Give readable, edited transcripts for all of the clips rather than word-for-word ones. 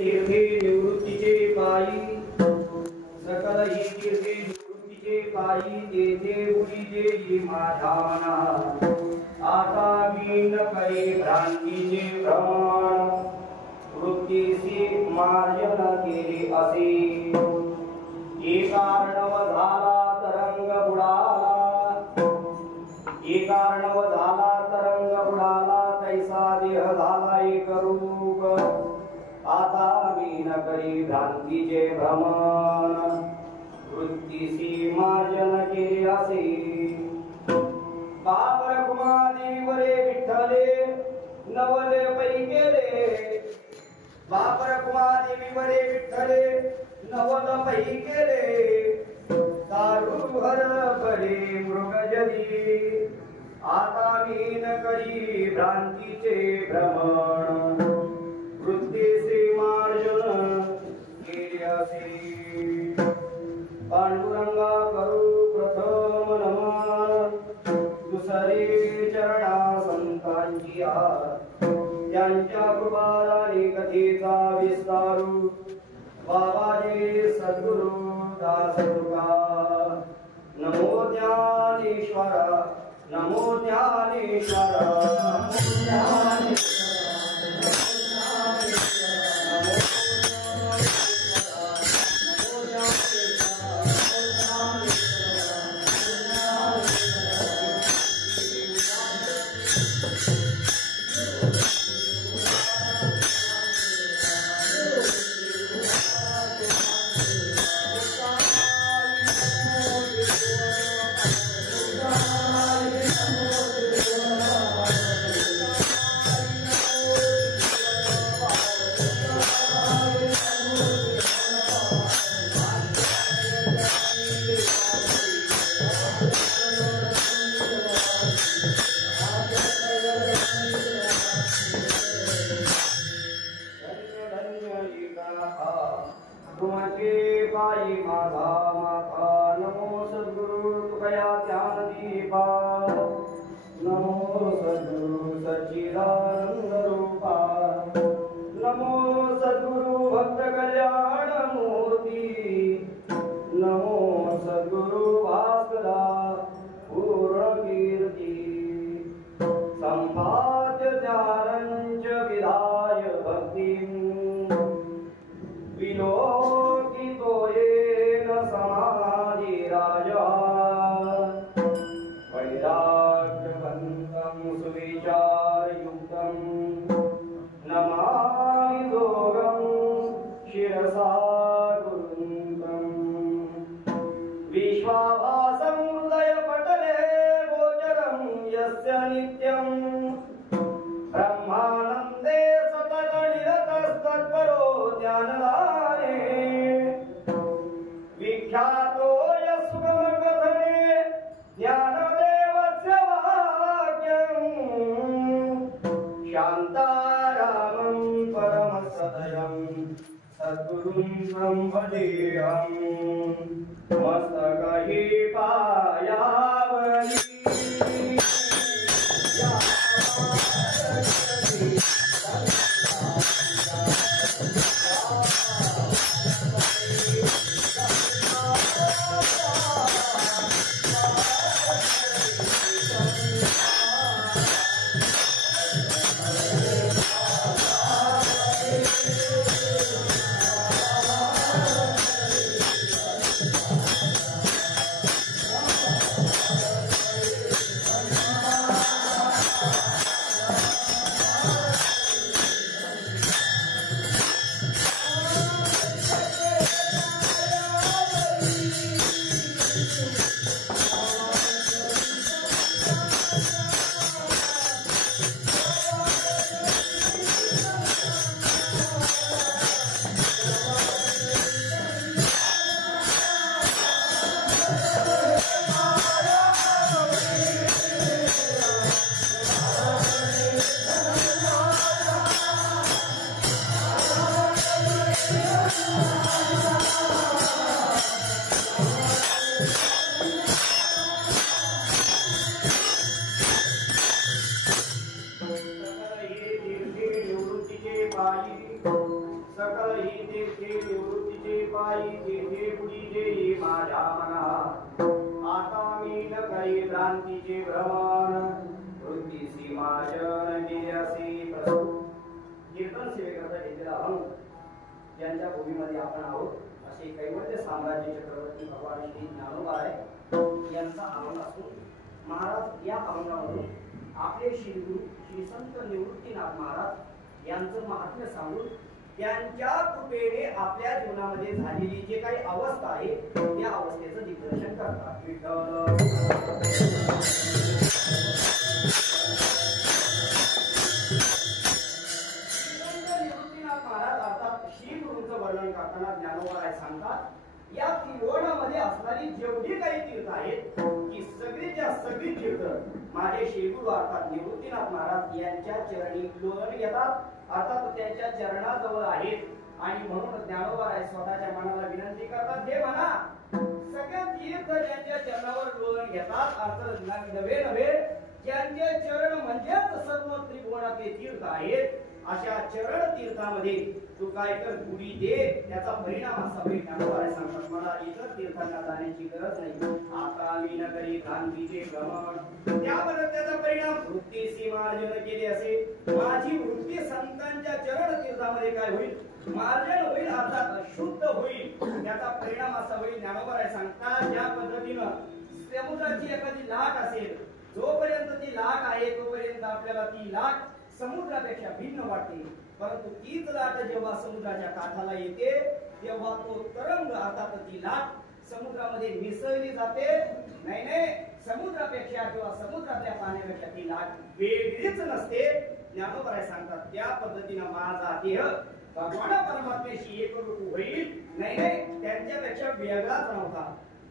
तीर्थे निवृत्तीचे पायी सकल ही तीर्थे निवृत्तीचे पायी तेथे उडीजे माझ्या मना आता मी न करे भ्रांतीचे भ्रमण वृत्तीसी मार्जन केले असे एकार्णव झाला तरंग बुडाला एकार्णव झाला तरंग बुडाला तैसा देह झाला एक रूप आता मी न करी भ्रांतीचे भ्रमण वृत्तीसी मार्जन केले असे बाप रखुमादेवी वरे विठ्ठले नवले पै केले बाप रखुमादेवी वरे विठ्ठले नवल पै केले दारू हर बडे मृगजली आता मी न करी भ्रांतीचे भ्रमण वृत्तीचे मार्जन केले असे पांडुरंगा करू प्रथम नमन दुसरे चरणा संतांची त्यांच्या कृपादाने कथेचा विस्तारू बाबाजी सद्गुरु दास तुका नमो ज्ञानेश्वरा नमो ज्ञानेश्वरा नमो ज्ञानेश्वरा बाई तेथे बुडी देई माझ्या मना आता मी न करी भ्रांतीचे भ्रमण वृत्तीसी माझन गेल्यासी कीर्तन सेवेकरता घेतलेला अभंग ज्यांच्या भूमीमध्ये आपण आहोत असे कैवल्य साम्राज्य चक्रवर्ती भगवान श्री ज्ञानोबा आहे यांचा अभंग असून महाराज या अभंगामधून आपले श्रीगुरु श्री संत निवृत्तीनाथ महाराज यांचं महात्म्य सांगून त्यांच्या कृपेने आपल्या जीवनामध्ये झालेली जे काही अवस्था आहे त्या अवस्थेचं दिग्दर्शन करतात. निवृत्तीनाथ महाराज अर्थात श्री गुरूंचं वर्णन करताना ज्ञानोबा सांगतात या त्रिभुवनामध्ये असणारी जेवढी काही तीर्थ आहेत की सगळीच्या सगळी तीर्थ माझे श्रीगुरु अर्थात निवृत्तीनाथ महाराज यांच्या चरणी लोळण घेतात अर्थात त्यांच्या चरणाजवळ आहेत आणि म्हणून ज्ञानोबा स्वतःच्या मनाला विनंती करतात हे म्हणा सगळे तीर्थ ज्यांच्या चरणावर लोळण घेतात अर्थात नव्हे नव्हे ज्यांचे चरण म्हणजेच सर्व त्रिभुवनातले तीर्थ आहेत अशा चरण तीर्थामध्ये तू काय कर बुडी दे त्याचा परिणाम असा होईल. ज्ञानोबा सांगतात मला इतर तीर्थांना जाण्याची गरज नाही आता मी नगरी क्रांतीचे भ्रमण त्याबद्दल त्याचा परिणाम वृत्तीसी मार्जन केले असे माझी वृत्ती संतांच्या चरण तीर्थामध्ये काय होईल मार्जन होईल अर्थात शुद्ध होईल त्याचा परिणाम असा होईल. ज्ञानोबा सांगतात ज्या पद्धतीनं समुद्राची एखादी लाट असेल जोपर्यंत ती लाट आहे तोपर्यंत आपल्याला ती लाट समुद्रापेक्षा भिन्न वाटते परंतु तीच लाट जेव्हा समुद्राच्या काठाला येते तेव्हा तो तरंग अर्थात ती लाट समुद्रामध्ये मिसळली जाते. नाही नाही समुद्रापेक्षा किंवा समुद्रातल्या पाण्यापेक्षा ती लाट वेगळीच नसते. ज्ञानोबा सांगतात त्या पद्धतीनं माझा देह भगवान परमात्म्याशी एकरूप होईल नाही नाही त्यांच्यापेक्षा वेगळाच नव्हता.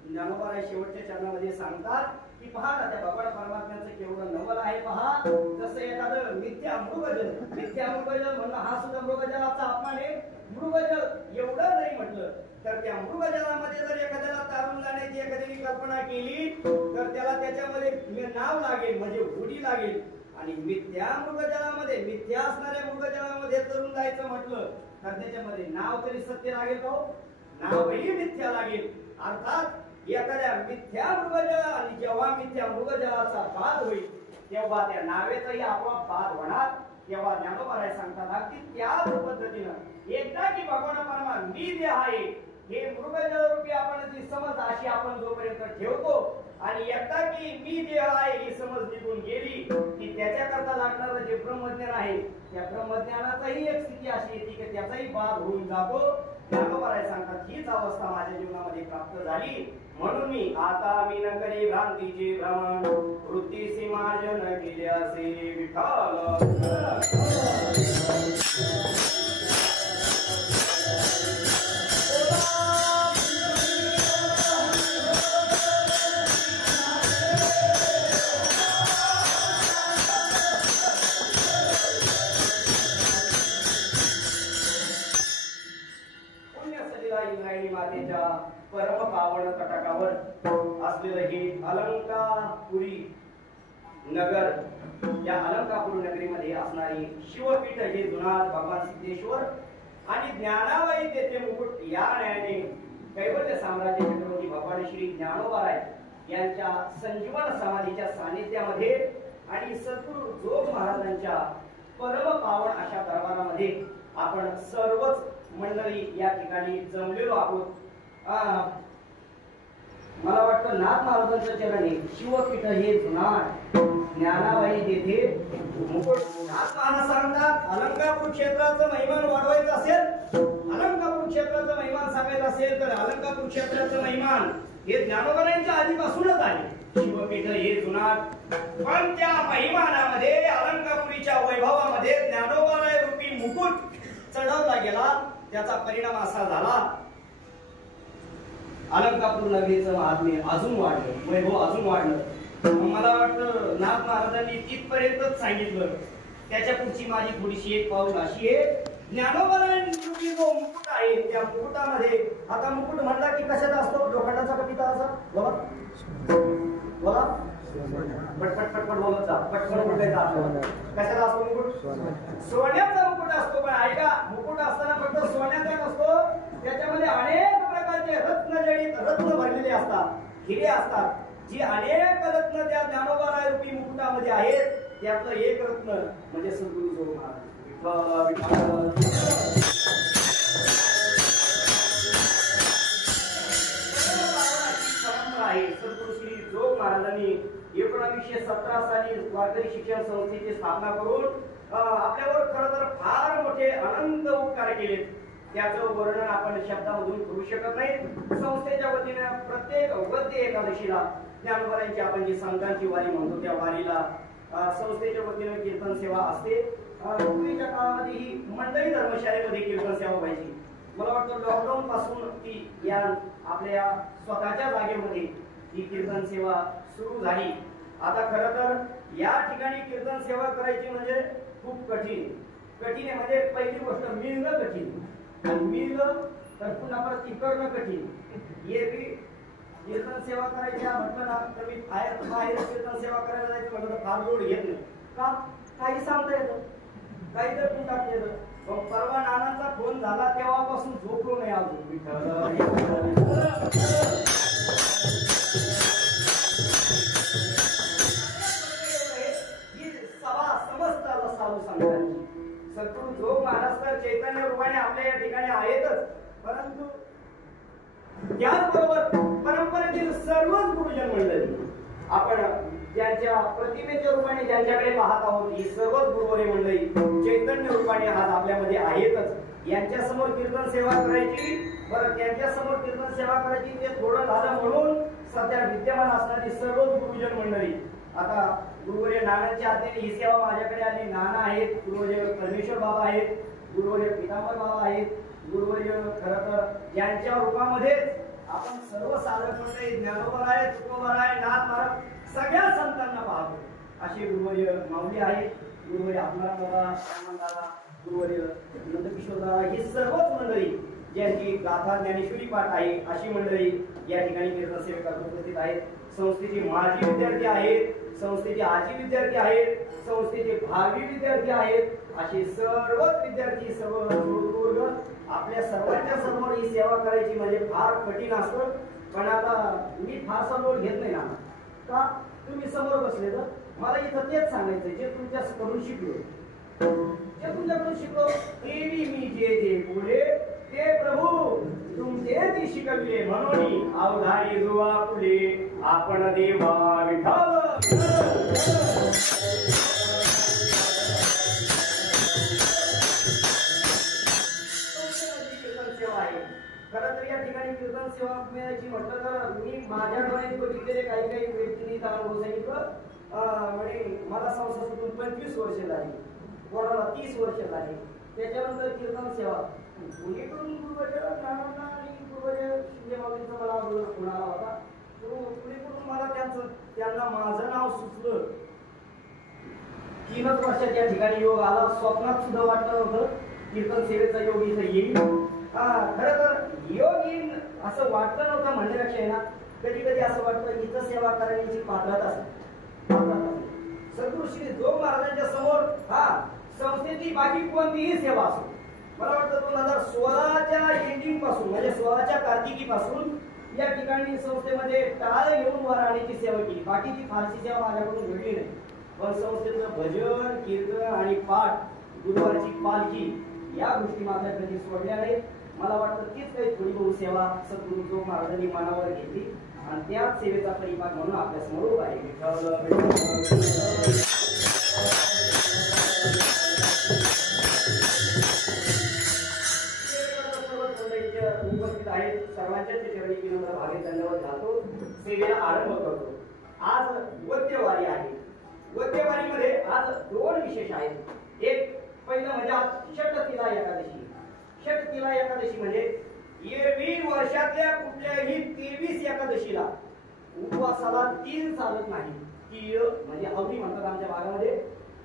ज्ञानोबा शेवटच्या चरणामध्ये सांगतात की पहा ना त्या भगवान परमात्म्याचं केवढं नवल आहे पहा जसं एखादं मिथ्या मृगजल म्हणणं हा सुद्धा मृगजलाचा अपमान आहे. मृगजल एवढं जरी म्हटलं तर त्या मृगजलामध्ये जर एखाद्याला तारून जाण्याची एखाद्याने कल्पना केली तर त्याला त्याच्यामध्ये नाव लागेल म्हणजे बुडी लागेल आणि मिथ्या मृगजलामध्ये मिथ्या असणाऱ्या मृगजलामध्ये तरुण जायचं म्हटलं तर त्याच्यामध्ये नाव तरी सत्य लागेल का नावही मिथ्या लागेल. अर्थात एखाद्या मिथ्या मृगजला आणि जेव्हा मिथ्या मृगजलाचा बाद होईल तेव्हा त्या नावेचाही आपोआप बाद होणार. तेव्हा ज्ञानोबा सांगतात अगदी त्याच पद्धतीनं एकदा की भगवान परमात्मा मी जे आहे हे मृगजल रूपी आपण जी समज अशी आपण जोपर्यंत ठेवतो आणि एकदा की मी जे आहे ही समज निघून गेली की त्याच्याकरता लागणारं जे ब्रह्मज्ञान आहे त्या ब्रह्मज्ञानाचाही एक स्थिती अशी येते की त्याचाही बाद होऊन जातो. ज्ञानोबा सांगतात हीच अवस्था माझ्या जीवनामध्ये प्राप्त झाली म्हणून मी आता मी न करी भ्रांतीचे भ्रमण वृत्तीसी मार्जन केले असे विठ्ठल. मातेच्या परम पावन तटाकावर असलेलं हे अलंकापुरी नगर या अलंकापूर नगरीमध्ये असणारी शिवपीठ हे जुनाट भगवान सिद्धेश्वर आणि ज्ञानाबाई तेथे मुकुट या न्यायाने कैवल्य साम्राज्य चक्रवर्ती भगवान श्री ज्ञानोबा यांच्या संजीवन समाधीच्या सानिध्यामध्ये आणि सद्गुरु जोग महाराजांच्या परम पावन अशा दरबारामध्ये आपण सर्वच मंडळी या ठिकाणी जमलेलो आहोत. मला वाटतं नाथ महाराजांच्या चरणी शिवपीठ हे जुनाट ज्ञानाबाई तेथे मुकुट. नाथ महाराज सांगतात अलंकापूर क्षेत्राचं महिमान वाढवायचं असेल अलंकापूर क्षेत्राचं महिमान सांगायचं असेल तर अलंकापूर क्षेत्राचं महिमान हे ज्ञानोबांच्या आधीपासूनच आहे. शिवपीठ हे जुनाट पण त्या महिमानामध्ये अलंकापुरीच्या वैभवामध्ये ज्ञानोबा रूपी मुकुट चढवला गेला. त्याचा परिणाम असा झाला अलंकापूर नगरीचं महात्म्य अजून वाढलं वैभव अजून वाढलं. मला वाटतं नाथ महाराजांनी तिथपर्यंतच सांगितलं. त्याच्या पुढची माझी थोडीशी एक पाऊल अशी आहे ज्ञानोबांची जो मुकुट आहे त्या मुकुटामध्ये आता मुकुट म्हणला की कशाचा असतो लोखंडाचा का पितळाचा बोला बोला पटपट पटपट बोलत जा पटपट बोलायचा कशाचा असतो मुकुट सोन्याचा मुकुट असतो. पण ऐका मुकुट असताना फक्त सोन्याचा नसतो त्याच्यामध्ये अनेक हिरे असतात, जी अनेक रत्न त्या ज्ञानोबा रूपी मुकुटामध्ये आहेत, त्यातलं एक रत्न म्हणजे सद्गुरू जोग महाराज. परंपरा आहे. सद्गुरू श्री जोग महाराजांनी 1917 साली वारकरी शिक्षण संस्थेची स्थापना करून आपल्यावर खरं तर फार मोठे अनंत उपकार केले. त्याचं वर्णन आपण शब्दामधून करू शकत नाही. संस्थेच्या वतीने प्रत्येक वद्य एकादशीला ज्ञानोबांची आपण जी संतांची वारी म्हणतो त्या वारीला संस्थेच्या वतीने कीर्तन सेवा असते. पूर्वीच्या काळामध्ये ही मंडळी धर्मशाळेमध्ये कीर्तन सेवा व्हायची. मला वाटतं लॉकडाऊन पासून ती या आपल्या स्वतःच्या जागेमध्ये ही कीर्तन सेवा सुरू झाली. आता खरं तर या ठिकाणी कीर्तन सेवा करायची म्हणजे खूप कठीण आहे. म्हणजे पहिली गोष्ट मिळणं कठीण, आणि मिळलं तर पुन्हा परत इकडनं कठीण. हे बी कीर्तन सेवा करायच्या म्हटलं ना तर मी बाहेर कीर्तन सेवा करायला जायचं म्हटलं तर फार लोड घेत नाही. का? काही सांगता येतं, काही तर पण टाकता येतं. मग परवा नानांचा फोन झाला तेव्हापासून झोपलो नाही अजून. सद्गुरू जोग महाराज तर चैतन्य रूपाने आपल्या या ठिकाणी आहेतच, परंतु त्याचबरोबर परंपरेतील सर्वच गुरुजन मंडळी आपण ज्यांच्या प्रतिमेच्या रूपाने ज्यांच्याकडे पाहत आहोत, ही सर्वच गुरुवरे मंडळी चैतन्य रूपाने आज आपल्यामध्ये आहेतच. यांच्या समोर कीर्तन सेवा करायची, बरं त्यांच्या समोर कीर्तन सेवा करायची ते थोडं झालं म्हणून सध्या विद्यमान असणारी सर्वच गुरुजन मंडळी आता गुरुवर्य नानांच्या आज्ञेने ही सेवा माझ्याकडे आली. नाना आहेत, गुरुवर्य परमेश्वर बाबा आहेत, गुरुवर्य पितांबर बाबा आहेत, गुरुवर्य खरं तर यांच्या रूपामध्येच आपण सर्व साधक मंडळी ज्ञानोबा आहे, तुकोबा आहे, नाथ महाराज सगळ्या संतांना पाहतो. असे गुरुवर्य माऊली आहेत, गुरुवर्य आत्माराम बाबा, दादा, गुरुवर्य नंदकिशोर दादा, ही सर्वच मंडळी ज्यांची गाथा ज्ञानेश्वरी पाठ आहे अशी मंडळी या ठिकाणी कीर्तन सेवेकरता उपस्थित आहेत. संस्थेचे माजी विद्यार्थी आहेत, संस्थेचे आजी विद्यार्थी आहेत, संस्थेचे भावी विद्यार्थी आहेत. असे सर्वच विद्यार्थी सर्व आपल्या सर्वांच्या समोर ही सेवा करायची म्हणजे फार कठीण असतं. पण आता मी फारसा लोड घेत नाही ना, का तुम्ही समोर बसले तर मला इथं तेच सांगायचं जे तुमच्याकडून शिकलो, जे तुमच्याकडून शिकलो देवी मी जे बोले ते प्रभू तुमचे ती शिकवले, म्हणून अवधारी जुवा पुले आपण देवा विठ्ठल. खरं तर या ठिकाणी कीर्तन सेवा मिळायची म्हटलं तर मी माझ्या डोळ्यात बघितलेले काही व्यक्तींनी अनुभव सांगितलं. म्हणजे मला संसार सोडून 25 वर्ष झाली, कोणाला 30 वर्ष झाली. त्याच्यानंतर कीर्तन सेवा कुणीकडून गुरुवर्य नानांना आणि गुरुवर्य शिंदे माऊलींचा मला फोन आला होता. कुणीकडून मला त्यांना माझं नाव सुचलं. 3 वर्षाच्या ठिकाणी योग आला. स्वप्नात सुद्धा वाटलं नव्हतं कीर्तन सेवेचा योग इथं येईल. खरं तर योग येईल असं वाटलं नव्हतं म्हणण्यापेक्षा ना कधी कधी असं वाटतं इथं सेवा करण्याची पात्रता असते. सद्गुरू श्री जोग महाराजांच्या समोर संस्थेची बाकी कोणतीही सेवा असो, मला वाटतं 2016च्या एंडिंग पासून म्हणजे 16च्या कार्तिकी पासून या ठिकाणी संस्थेमध्ये टाळ घेऊन वर आणण्याची सेवा केली. बाकीची फारशी सेवा माझ्याकडून घडली नाही, पण संस्थेचं भजन कीर्तन आणि पाठ, गुरुवारची पालखी या गोष्टी माझ्या कधी सोडल्या नाहीत. मला वाटतं तीच काही थोडी बहुत सेवा सद्गुरू जोग महाराजांनी मनावर घेतली आणि त्याच सेवेचा परिपाक म्हणून आपल्या समोर उभा आहे. उपस्थित आहेत सर्वांच्या चरणी विनम्र भावे धन्यवाद घालतो. सेवेला आरंभ करतो. आज वद्यवारी आहे. वद्यवारीमध्ये आज 2 विशेष आहेत. एक पहिलं म्हणजे आज षटतिला एकादशी. षटतिला एकादशी म्हणजे एरवी वर्षातल्या कुठल्याही 23 एकादशीला उपवासाला 3 चालत नाही. तीळ म्हणजे हवरी म्हणतात आमच्या भागामध्ये,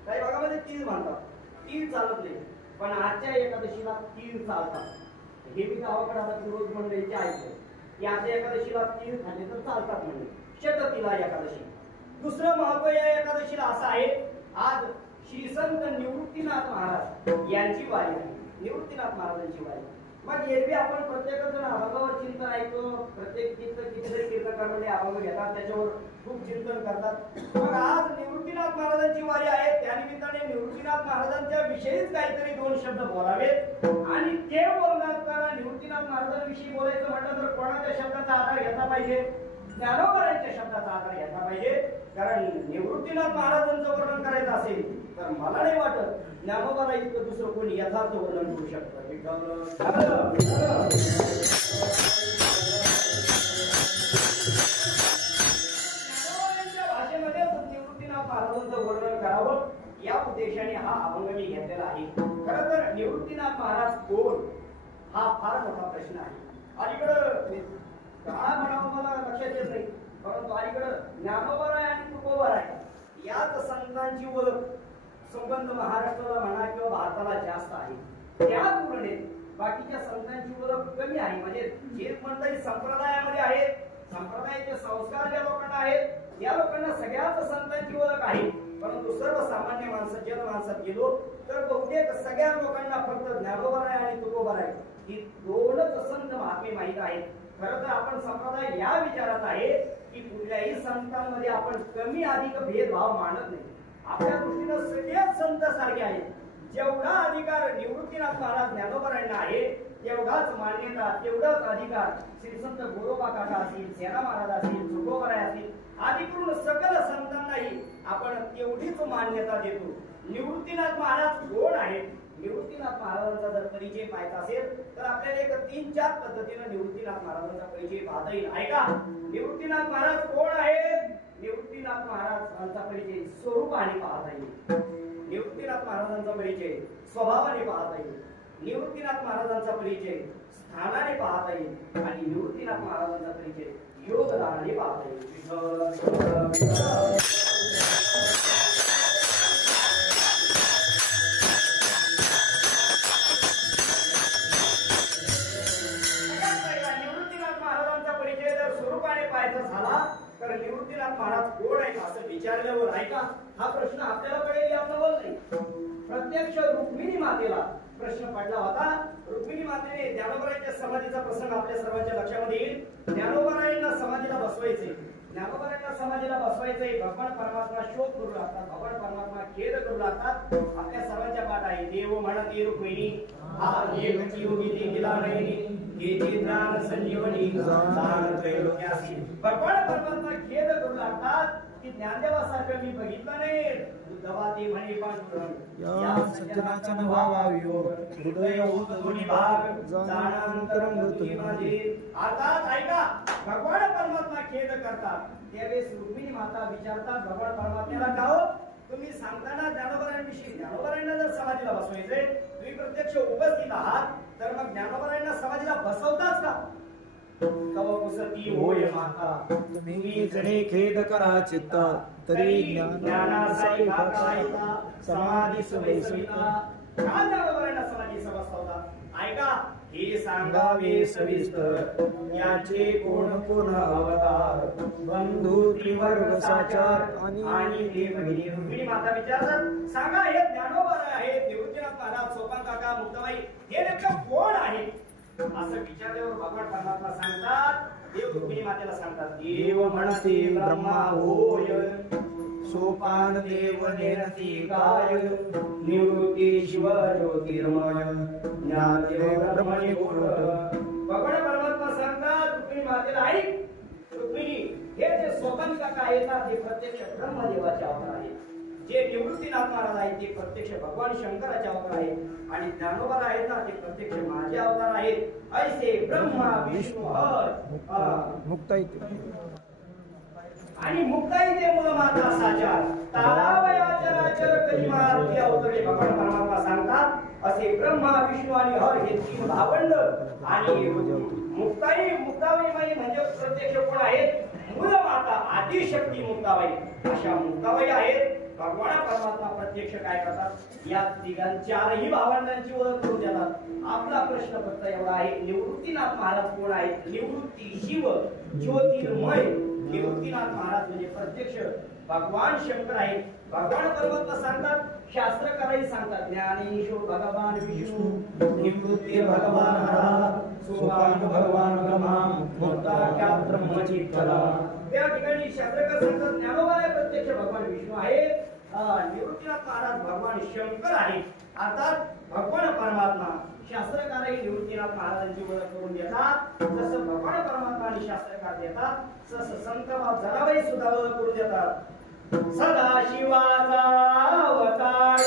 काही भागामध्ये 3 म्हणतात. 3 चालत नाही, पण आजच्या एकादशीला 3 चालतात. हे मी गावाकडे आता रोज मंडळीचे ऐकले की आजच्या एकादशीला 3 खाल्ले तर चालतात म्हणजे षटतिला एकादशी. दुसरं महत्व या एकादशीला असं आहे, आज श्री संत निवृत्तीनाथ महाराज यांची वारी आहे. निवृत्तीनाथ महाराजांची वारी. मग एरवी आपण प्रत्येक जण अभंगावर चिंतन ऐकतो, प्रत्येक कितीतरी कीर्तनकारांमध्ये अभंग घेतात, त्याच्यावर खूप चिंतन करतात. मग आज निवृत्तीनाथ महाराजांची वारी आहे, त्यानिमित्ताने निवृत्तीनाथ महाराजांच्या विषयीच काहीतरी दोन शब्द बोलावेत. आणि ते बोलताना निवृत्तीनाथ महाराजांविषयी बोलायचं म्हटलं तर कोणाच्या शब्दाचा आधार घेतला पाहिजे? ज्ञानोबारांच्या शब्दाचा आधार घेतला पाहिजे. कारण निवृत्तीनाथ महाराजांचं वर्णन करायचं असेल तर मला नाही वाटत ज्ञानोबाला इतकं दुसरं कोणी यथार्थ वर्णन करू शकतं. भाषेमध्ये निवृत्तीनाथ महाराजांचं वर्णन करावं या उद्देशाने हा अभंग मी घेतलेला आहे. खरं तर निवृत्तीनाथ महाराज कोण हा फार मोठा प्रश्न आहे. अलीकडं काय म्हणावं मला लक्षात येत नाही, परंतु अलीकडं ज्ञानोबा आहे आणि तुकोबा आहे याच संतांची ओळख संबंध महाराष्ट्राला म्हणा किंवा भारताला जास्त आहे. त्या तुलनेत बाकीच्या संतांची ओळख कमी आहे. म्हणजे जे मंडळी संप्रदायामध्ये आहेत, संप्रदायाचे संस्कार ज्या लोकांना आहेत या लोकांना सगळ्याच संतांची ओळख आहे. परंतु सर्वसामान्य माणसं जनमानसात गेलो तर बहुतेक सगळ्या लोकांना फक्त ज्ञानोबा आणि तुकोबा ही दोनच संत महात्मे माहीत आहेत. खरं तर आपण संप्रदाय या विचारात आहे की कुठल्याही संतांमध्ये आपण कमी अधिक भेदभाव मानत नाही. आपल्या दृष्टीनं सगळेच संत सारखे आहेत. जेवढा अधिकार निवृत्तीनाथ महाराज ज्ञानोबांना आहे तेवढाच मान्यता, तेवढाच अधिकार श्री संत गोरोबा काका असतील, सेना महाराज असतील, तुकोबराय असतील आदी करून सकल संतांनाही आपण तेवढीच मान्यता देतो. निवृत्तीनाथ महाराज कोण आहेत? निवृत्तीनाथ महाराजांचा जर परिचय पाहायचा असेल तर आपल्याला एक 3-4 पद्धतीने निवृत्तीनाथ महाराजांचा परिचय पाहता येईल. ऐका, निवृत्तीनाथ महाराज कोण आहेत? निवृत्तीनाथ महाराजांचा परिचय स्वरूपाने पाहता येईल, निवृत्तीनाथ महाराजांचा परिचय स्वभावाने पाहता येईल, निवृत्तीनाथ महाराजांचा परिचय स्थानाने पाहता येईल आणि निवृत्तीनाथ महाराजांचा परिचय योगदानाने पाहता येईल. तर निवृत्तीनाथ महाराज कोण आहेत असं विचारल्यावर ऐका, हा प्रश्न आपल्याला पडेल याचं बोल नाही. प्रत्यक्ष रुक्मिणी मातेला प्रश्न पडला होता. रुक्मिणी मातेने ज्ञानोबारायांच्या समाधीचा प्रसंग आपल्या सर्वांच्या लक्षामध्ये येईल. ज्ञानोबारायांना समाधीला बसवायचे, ज्ञानोबारायांना समाधीला बसवायचे. भगवान परमात्मा शोध करू लागतात, भगवान परमात्मा खेद करू लागतात. आपल्या सर्वांच्या पाठ आहे देव म्हणते रुक्मिणी हा एक योगी दिला नाही हेची ज्ञान संजीवनी जाण त्रैलोक्यासी. भगवान परमात्मा खेद करू लागतात की ज्ञानदेवासारखं मी बघितलं नाही. बुद्धवादी म्हणे पांडुरंग या सज्जनाचा नवावायो हृदय होत दोन्ही भाग जाणांतरंग तुझी माझी. अर्थात ऐका, भगवान परमात्मा खेद करतात त्यावेळेस रुक्मिणी माता विचारतात भगवान परमात्म्याला का हो तुम्ही सांगताना ज्ञानोबारायांविषयी, ज्ञानोबारायांना जर समाधीला बसवायचे तुम्ही प्रत्यक्ष उपस्थित आहात तर मग ज्ञानोबारायांना समाधीला बसवताच का? होय माता तुम्ही जणे खेद करा चित्ता तरी ज्ञानासाई भागायता समाधी सवयिता. का ज्ञानोबारायांना समाधी बसवता? ऐका, हे सांगावे सविस्तर याचे कोण कोण अवतार बंधू त्रिवर्ग साचार आणि देवगिरी. रुक्मिणी माता विचारतात सांगा हे ज्ञानोबा आहेत, निवृत्तीनाथ महाराज, सोपान काका, मुक्ताबाई हे नेमकं कोण आहे असं विचारल्यावर भगवान परमात्मा सांगतात, देव रुक्मिणी मातेला सांगतात देव म्हणते ब्रह्मा होय सोपान देव नेरती काय निवृत्ती शिव ज्योतिर्मय ज्ञानदेव ब्रह्मणी गुरु. भगवान परमात्मा सांगतात रुक्मिणी मातेला ऐक, रुक्मिणी हे जे सोपान काका आहेत ना ते प्रत्यक्ष ब्रह्मदेवाचे अवतार आहेत. जे निवृत्तीनाथ महाराज आहेत ते प्रत्यक्ष भगवान शंकराचे अवतार आहेत आणि ज्ञानोबा आहेत ना ते प्रत्यक्ष माझे अवतार आहेत. ऐसे ब्रह्मा विष्णू मुक्ताई आणि मुक्ताई ते मूळ माता साचार तारावया चराचर कलिमाती अवतरे. भगवान परमात्मा सांगतात असे ब्रह्मा विष्णू आणि हर हे 3 भावंड आणि मुक्ताई, मुक्ताबाई म्हणजे प्रत्यक्ष कोण आहेत? मूळ माता आदिशक्ती मुक्ताबाई. अशा मुक्ताबाई आहेत. भगवान परमात्मा प्रत्यक्ष काय करतात या 4ही भावंडांची ओळख करून देतात. आपला प्रश्न फक्त एवढा आहे निवृत्तीनाथ महाराज कोण आहेत? निवृत्ती शिव ज्योतिर्मय. निवृत्तीनाथ महाराज म्हणजे प्रत्यक्ष भगवान शंकर आहेत. भगवान परमात्मा सांगतात, शास्त्रकारही सांगतात, ज्ञानेशो भगवान विष्णू निवृत्ती भगवान हरा सोपान भगवान ब्रह्मा मुक्ताख्या ब्रह्मचित्तला. त्या ठिकाणी शास्त्रकार सांगतात ज्ञानोबा हे प्रत्यक्ष भगवान विष्णू आहे, निवृत्तीनाथ महाराज भगवान शंकर आहे. अर्थात भगवान परमात्मा शास्त्रकारही निवृत्तीनाथ महाराजांची ओळख करून देतात. जसं भगवान परमात्मा आणि शास्त्रकार देतात, तसं संत जनाबाई सुद्धा ओळख करून देतात. सदा शिवाचा अवतार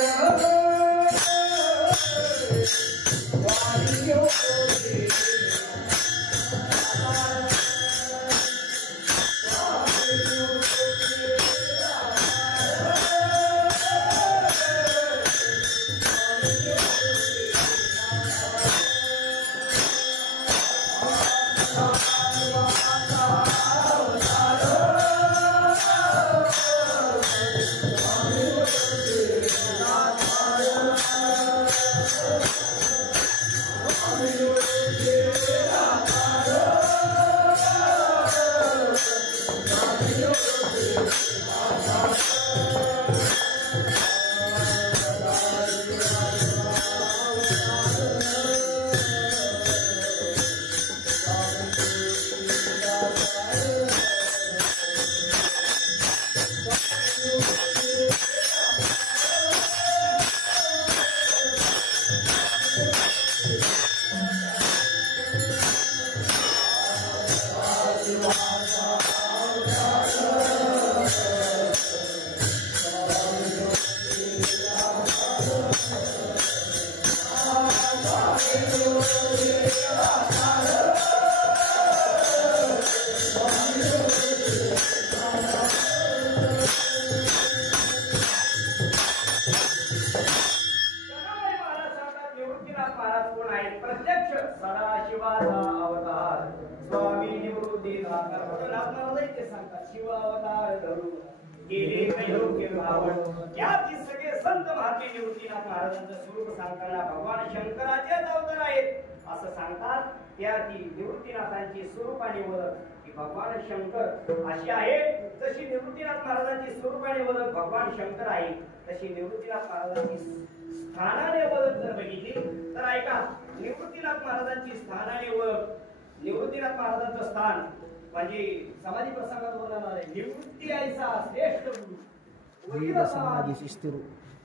भगवान शंकराचेच अवतार आहेत असं सांगतात. त्याची निवृत्तीनाथांची स्वरूपाने ओळख की भगवान शंकर अशी आहे. जशी निवृत्तीनाथ महाराजांची स्वरूपाने ओळख भगवान शंकर आहे, तशी निवृत्तीनाथ महाराजांची स्थानाने ओळख जर बघितली तर ऐका, निवृत्तीनाथ महाराजांची स्थानाने ओळख, निवृत्तीनाथ महाराजांचं स्थान म्हणजे समाधी प्रसंगात बोलणार आहे. निवृत्ती ऐसा श्रेष्ठ गुरु समाधी.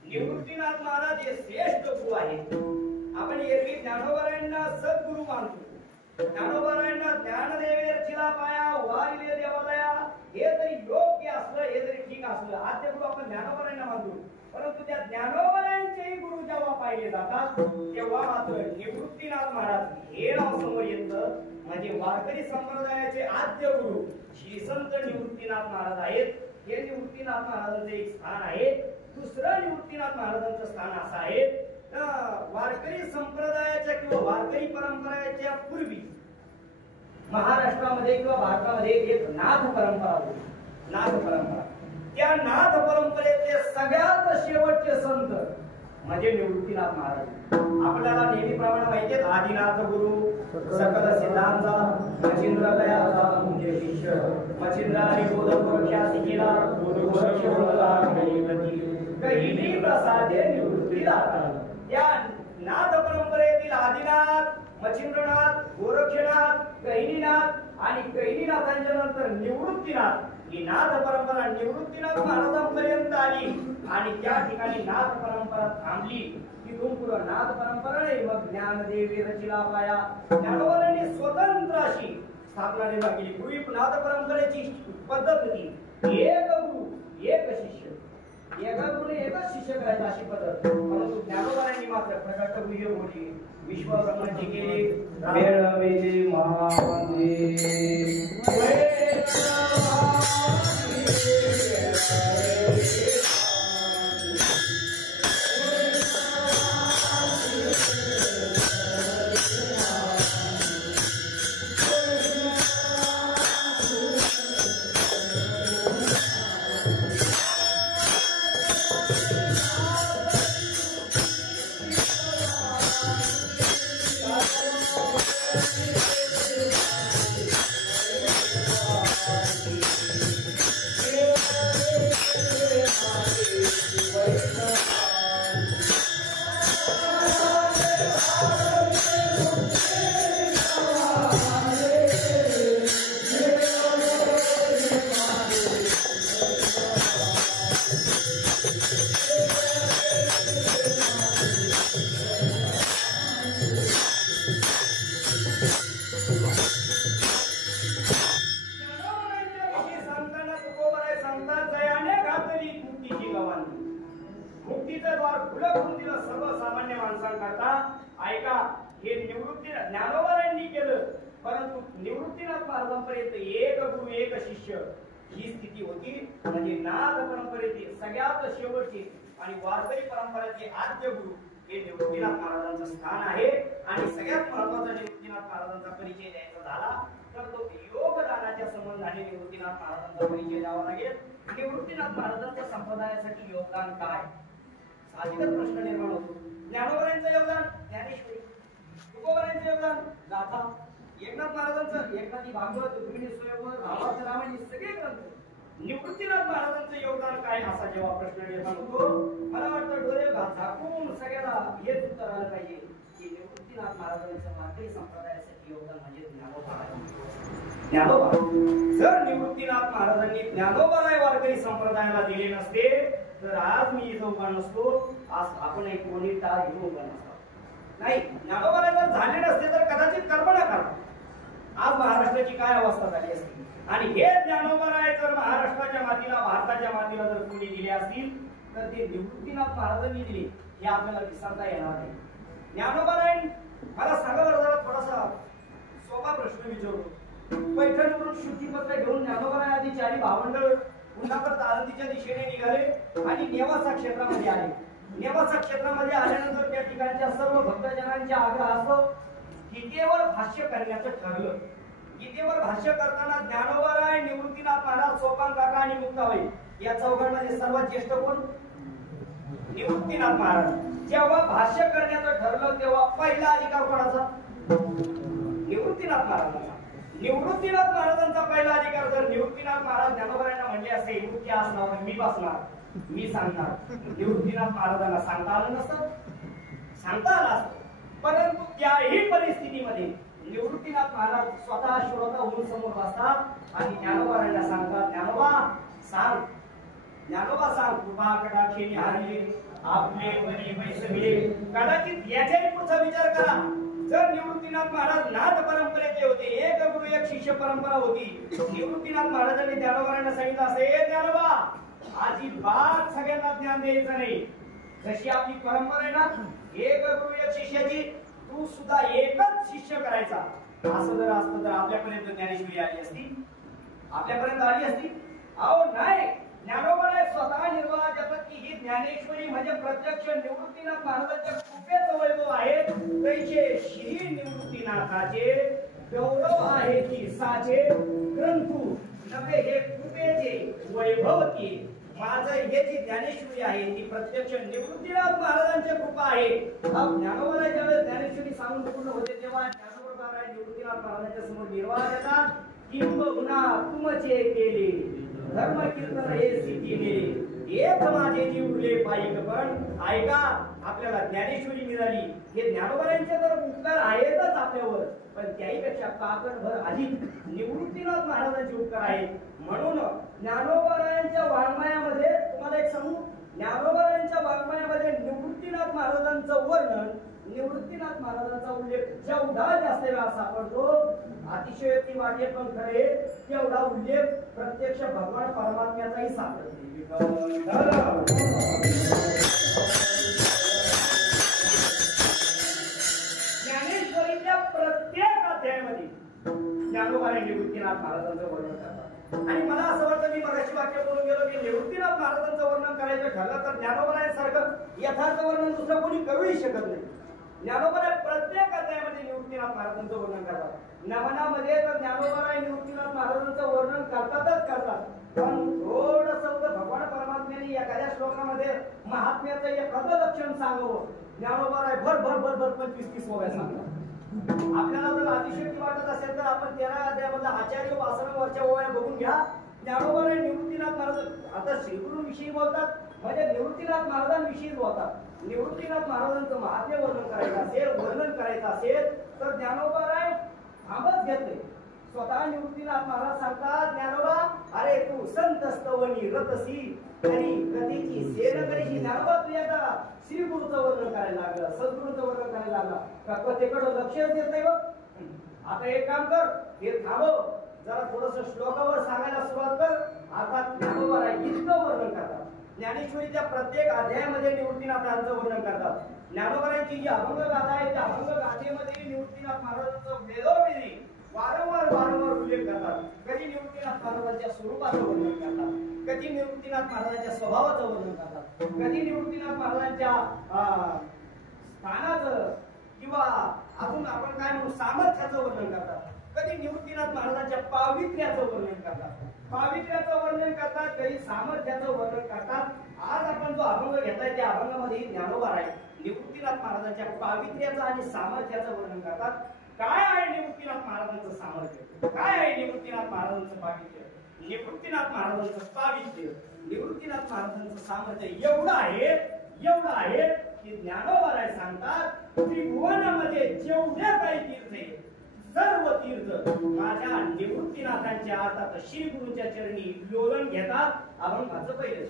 निवृत्तीनाथ महाराज हे श्रेष्ठ गुरु आहेत. आपण एरवी ज्ञानोबारायांना सद्गुरु मानतो. ज्ञानोबारायांना ज्ञानदेवेरचिला पाया उभारिले देवालया हे जरी योग्य असलं, हे जरी ठीक असलं, आद्य गुरु आपण ज्ञानोबारायांना मानतो. परंतु त्या ज्ञानोबारायांचेही गुरु जेव्हा पाहिले जातात तेव्हा मात्र निवृत्तीनाथ महाराज हे नाव समोर येतं. म्हणजे वारकरी संप्रदायाचे आद्य गुरु श्री संत निवृत्तीनाथ महाराज आहेत. हे निवृत्तीनाथ महाराजांचे एक स्थान आहे. दुसरं निवृत्तीनाथ महाराजांचं स्थान असं आहे, वारकरी संप्रदायाच्या किंवा वारकरी परंपरेच्या पूर्वी महाराष्ट्रामध्ये किंवा भारतामध्ये एक नाथ परंपरा होती. नाथ परंपरा, त्या नाथ परंपरेतले सगळ्यात शेवटचे संत म्हणजे निवृत्तीनाथ महाराज. आपल्याला नेहमीप्रमाणे माहिती आहे, आदिनाथ गुरु सकल सिद्धांचा मच्छिंद्रालयाचा म्हणजे शिष्य मच्छिंद्राने बोध गोरक्षासी केला, बोध गोरक्ष बोलला कहिनी प्रसादे निवृत्तीनाथ. त्या नाथ परंपरेतील आदिनाथ, मच्छिंद्रनाथ, गोरक्षनाथ, कहिनीनाथ आणि कहिनीनाथांच्या नंतर निवृत्तीनाथ ही नाथ परंपरा निवृत्तीनाथ महाराजांपर्यंत आली आणि त्या ठिकाणी नाथ परंपरा थांबली. तिथून पुढे नाथ परंपरा नाही, मग ज्ञानदेव रचिला पाया. ज्ञानोबांनी स्वतंत्र अशी स्थापना निर्माण केली. पूर्वी नाथ परंपरेची पद्धत होती, एक गुरु एक शिष्य, एका गुरुने एकच शिष्य करायचा अशी पद्धत. परंतु ज्ञानोबांनी मात्र प्रकट गुह्य बोली विश्वब्रह्मांची केली. मेळविले महावंदे निवृत्तीनाथ महाराजांपर्यंत एक गुरु एक शिष्य ही स्थिती होती. म्हणजे नाथ परंपरेची सगळ्यात शेवटची आणि वारकरी परंपरेचे आद्य गुरु हे निवृत्तीनाथ महाराजांचं स्थान आहे. आणि सगळ्यात महत्वाचा निवृत्तीनाथ महाराजांचा परिचय द्यायचा झाला तर तो योगदानाच्या संबंधाने निवृत्तीनाथ महाराजांचा परिचय द्यावा लागेल. निवृत्तीनाथ महाराजांच्या संप्रदायासाठी योगदान काय? साहजिकच प्रश्न निर्माण होतो. ज्ञानोबरांचं योगदान ज्ञानेश्वरी, तुकोबरांचं योगदान गाथा, एकनाथ महाराजांचं एकनाथी भागवत, रुक्मिणी स्वयंवर, भावार्थ रामायण सगळे ग्रंथ. निवृत्तीनाथ महाराजांचं योगदान काय असा जेव्हा प्रश्न निर्माण होतो, मला वाटतं डोळे झाकून सगळ्याला हेच उत्तर आलं पाहिजे की निवृत्तीनाथ महाराजांचं वारकरी संप्रदायासाठी योगदान म्हणजे ज्ञानोबा आहे. ज्ञानोबा जर निवृत्तीनाथ महाराजांनी ज्ञानोबाराय वारकरी संप्रदायाला दिले नसते तर आज मी इथं उभा नसतो, आज आपण एक कोणी टाळ घेऊन उभा नसतो. नाही, ज्ञानोबाराय जर झाले नसते तर कदाचित कल्पना करा आज महाराष्ट्राची काय अवस्था झाली असती. आणि हे ज्ञानोबराय जर महाराष्ट्राच्या मातीला भारताच्या मातीला जर कोणी दिले असतील तर ते निवृत्तीनाथ महाराजांनी दिले हे आपल्याला विसरता येणार नाही. ज्ञानोबराय मला सांगा बरं जरा थोडासा सोपा प्रश्न विचारतो. पैठणवरून शुद्धीपत्र घेऊन ज्ञानोबराय आधी चारी भावंडळ पुन्हा परत आळंदीच्या दिशेने निघाले आणि नेवासा क्षेत्रामध्ये आले. नेवासा क्षेत्रामध्ये आल्यानंतर त्या ठिकाणच्या सर्व भक्तजनांच्या आग्रह असतो गीतेवर भाष्य करण्याचं ठरलं. गीतेवर भाष्य करताना ज्ञानोबराय, निवृत्तीनाथ महाराज, सोपान काका आणि मुक्ताबाई या चौघांमध्ये सर्वात ज्येष्ठ कोण? निवृत्तीनाथ महाराज. जेव्हा भाष्य करण्याचं ठरलं तेव्हा पहिला अधिकार कोणाचा? निवृत्तीनाथ महाराजांचा. निवृत्तीनाथ महाराजांचा पहिला अधिकार जर निवृत्तीनाथ महाराज ज्ञानोबरायांना म्हणले असते मुख्य असणार मी बसणार मी सांगणार, निवृत्तीनाथ महाराजांना सांगता आलं नसतं, सांगता आलं असतं. परंतु त्याही परिस्थितीमध्ये निवृत्तीनाथ महाराज स्वतः श्रोता होऊन समोर बसतात आणि ज्ञानोबरायांना सांगतात ज्ञानोबा सांग, ज्ञानोबा सांग, कृपा कटाक्षेने हारले आपले बरे बैसले. कदाचित याच्याही पुढचा विचार करा. जर निवृत्तीनाथ महाराज नाथ परंपरेचे होते, एक गुरु एक शिष्य परंपरा होती, निवृत्तीनाथ महाराजांनी ज्ञानोबरायांना सांगितलं असे ज्ञानोबा अजिबात सगळ्यांना ज्ञान द्यायचं नाही. जशी आपली परंपरा आहे ना एक गुरु एक शिष्याची, तू सुद्धा एकच शिष्य करायचा. असं जर असतं तर आपल्यापर्यंत ज्ञानेश्वरी आली असती, आपल्यापर्यंत आली असती. अहो नाही, ज्ञानोबराय स्वतः निर्वाह देतात की ही ज्ञानेश्वरी म्हणजे प्रत्यक्ष निवृत्तीनाथ महाराजांच्या कृपेचं वैभव आहे. तैचे श्री निवृत्तीनाथाचे गौरव आहे की साचे ग्रंथू नव्हे हे कृपेचे वैभव की. माझं हे जी ज्ञानेश्वरी आहे ती प्रत्यक्ष निवृत्तीनाथ महाराजांची कृपा आहे. ज्ञानोबराय ज्यावेळेस ज्ञानेश्वरी सांगून पूर्ण होते तेव्हा ज्ञानोबराय निवृत्तीनाथ महाराजांच्या समोर निर्वाह देतात. किंबहुना तुमचे केले धर्म कीर्तन हे सिद्धीने एक माझे जीवले पाहिजे. पण ऐका, आपल्याला ज्ञानेश्वरी मिळाली हे ज्ञानोबरायांचे तर उपकार आहेतच आपल्यावर, पण त्याहीपेक्षा काकणभर अधिक निवृत्तीनाथ महाराजांचे उपकार आहेत. म्हणून ज्ञानोबरायांच्या वाङ्मयामध्ये तुम्हाला एक सांगू, ज्ञानोबरायांच्या वाङ्मयामध्ये निवृत्तीनाथ महाराजांचं वर्णन, निवृत्तीनाथ महाराजांचा उल्लेख जेवढा जास्त वेळा सापडतो, अतिशयोक्ती वाटे पण खरे, तेवढा उल्लेख प्रत्यक्ष भगवान परमात्म्याचाही सापडतो. ज्ञानेश्वरीच्या प्रत्येक अध्यायामध्ये ज्ञानोबराय निवृत्तीनाथ महाराजांचं वर्णन करतात. आणि मला असं वाटतं, मी मगाशी वाक्य बोलून गेलो की निवृत्तीनाथ महाराजांचं वर्णन करायचं ठरलं तर ज्ञानोबरायांसारखं यथार्थ वर्णन दुसरं कोणी करूही शकत नाही. ज्ञानोबराय प्रत्येक अध्यायामध्ये निवृत्तीनाथ महाराजांचं वर्णन करतात. नमनामध्ये तर ज्ञानोबराय निवृत्तीनाथ महाराजांचं वर्णन करतातच करतात. पण थोडंसं भगवान परमात्म्याने एखाद्या श्लोकामध्ये महात्म्याचं एखादं लक्षण सांगावं, ज्ञानोबराय भर भर भर भर 25-30 ओव्या सांगतात. आपल्याला जर अतिशयोक्ती वाटत असेल तर आपण 13 अध्यायामधला आचार्य वासनावरच्या ओव्या बघून घ्या. ज्ञानोबराय निवृत्तीनाथ महाराज आता श्रीगुरूंविषयी बोलतात म्हणजे निवृत्तीनाथ महाराजांविषयी बोलतात. निवृत्तीनाथ महाराजांचं महात्म्य वर्णन करायचं असेल तर ज्ञानोबराय थांबत घेतले. स्वतः निवृत्तीनाथ महाराज सांगतात ज्ञानोबा अरे तू संत स्तवनी रतसी तरी गतीची सेन करीची. ज्ञानोबा तू एकदा श्री गुरुचं वर्णन करायला लागला, सद्गुरूंचं वर्णन करायला लागला का कथेकडे लक्षच देत नाही. आता एक काम कर, हे थांबव, जरा थोडस श्लोकावर सांगायला सुरुवात कर. आता ज्ञानोबराय इतकं वर्णन करतात. ज्ञानेश्वरीच्या प्रत्येक अध्यायामध्ये निवृत्तीनाथांचं वर्णन करतात. ज्ञानोबरायांची जी अभंग गाथा आहे त्या अभंग गाथेमध्ये निवृत्तीनाथ महाराजांचं वेळोवेळी वारंवार निवृत्तीनाथ महाराजांच्या स्वरूपाचं वर्णन करतात, कधी निवृत्तीनाथ महाराजांच्या स्वभावाचं वर्णन करतात, कधी निवृत्तीनाथ महाराजांच्या स्थानाचं किंवा अजून आपण काय म्हणू सामर्थ्याचं वर्णन करतात, कधी निवृत्तीनाथ महाराजांच्या पावित्र्याचं वर्णन करतात, कधी सामर्थ्याचं वर्णन करतात. आज आपण जो अभंग घेतलाय त्या अभंगामध्ये ज्ञानोबा आहे निवृत्तीनाथ महाराजांच्या पावित्र्याचं आणि सामर्थ्याचं वर्णन करतात. काय आहे निवृत्तीनाथ महाराजांचं सामर्थ्य, काय आहे निवृत्तीनाथ महाराजांचं पावित्र्य, निवृत्तीनाथ महाराजांचं पावित्र्य, निवृत्तीनाथ महाराजांचं सामर्थ्य एवढं आहे की ज्ञानोबा सांगतात त्रिभुवनामध्ये जेवढे काही तीर्थ आहे सर्व तीर्थ माझ्या निवृत्तीनाथांच्या अर्थात श्री गुरुच्या चरणी लोलन घेतात. अभंगाचं पहिलं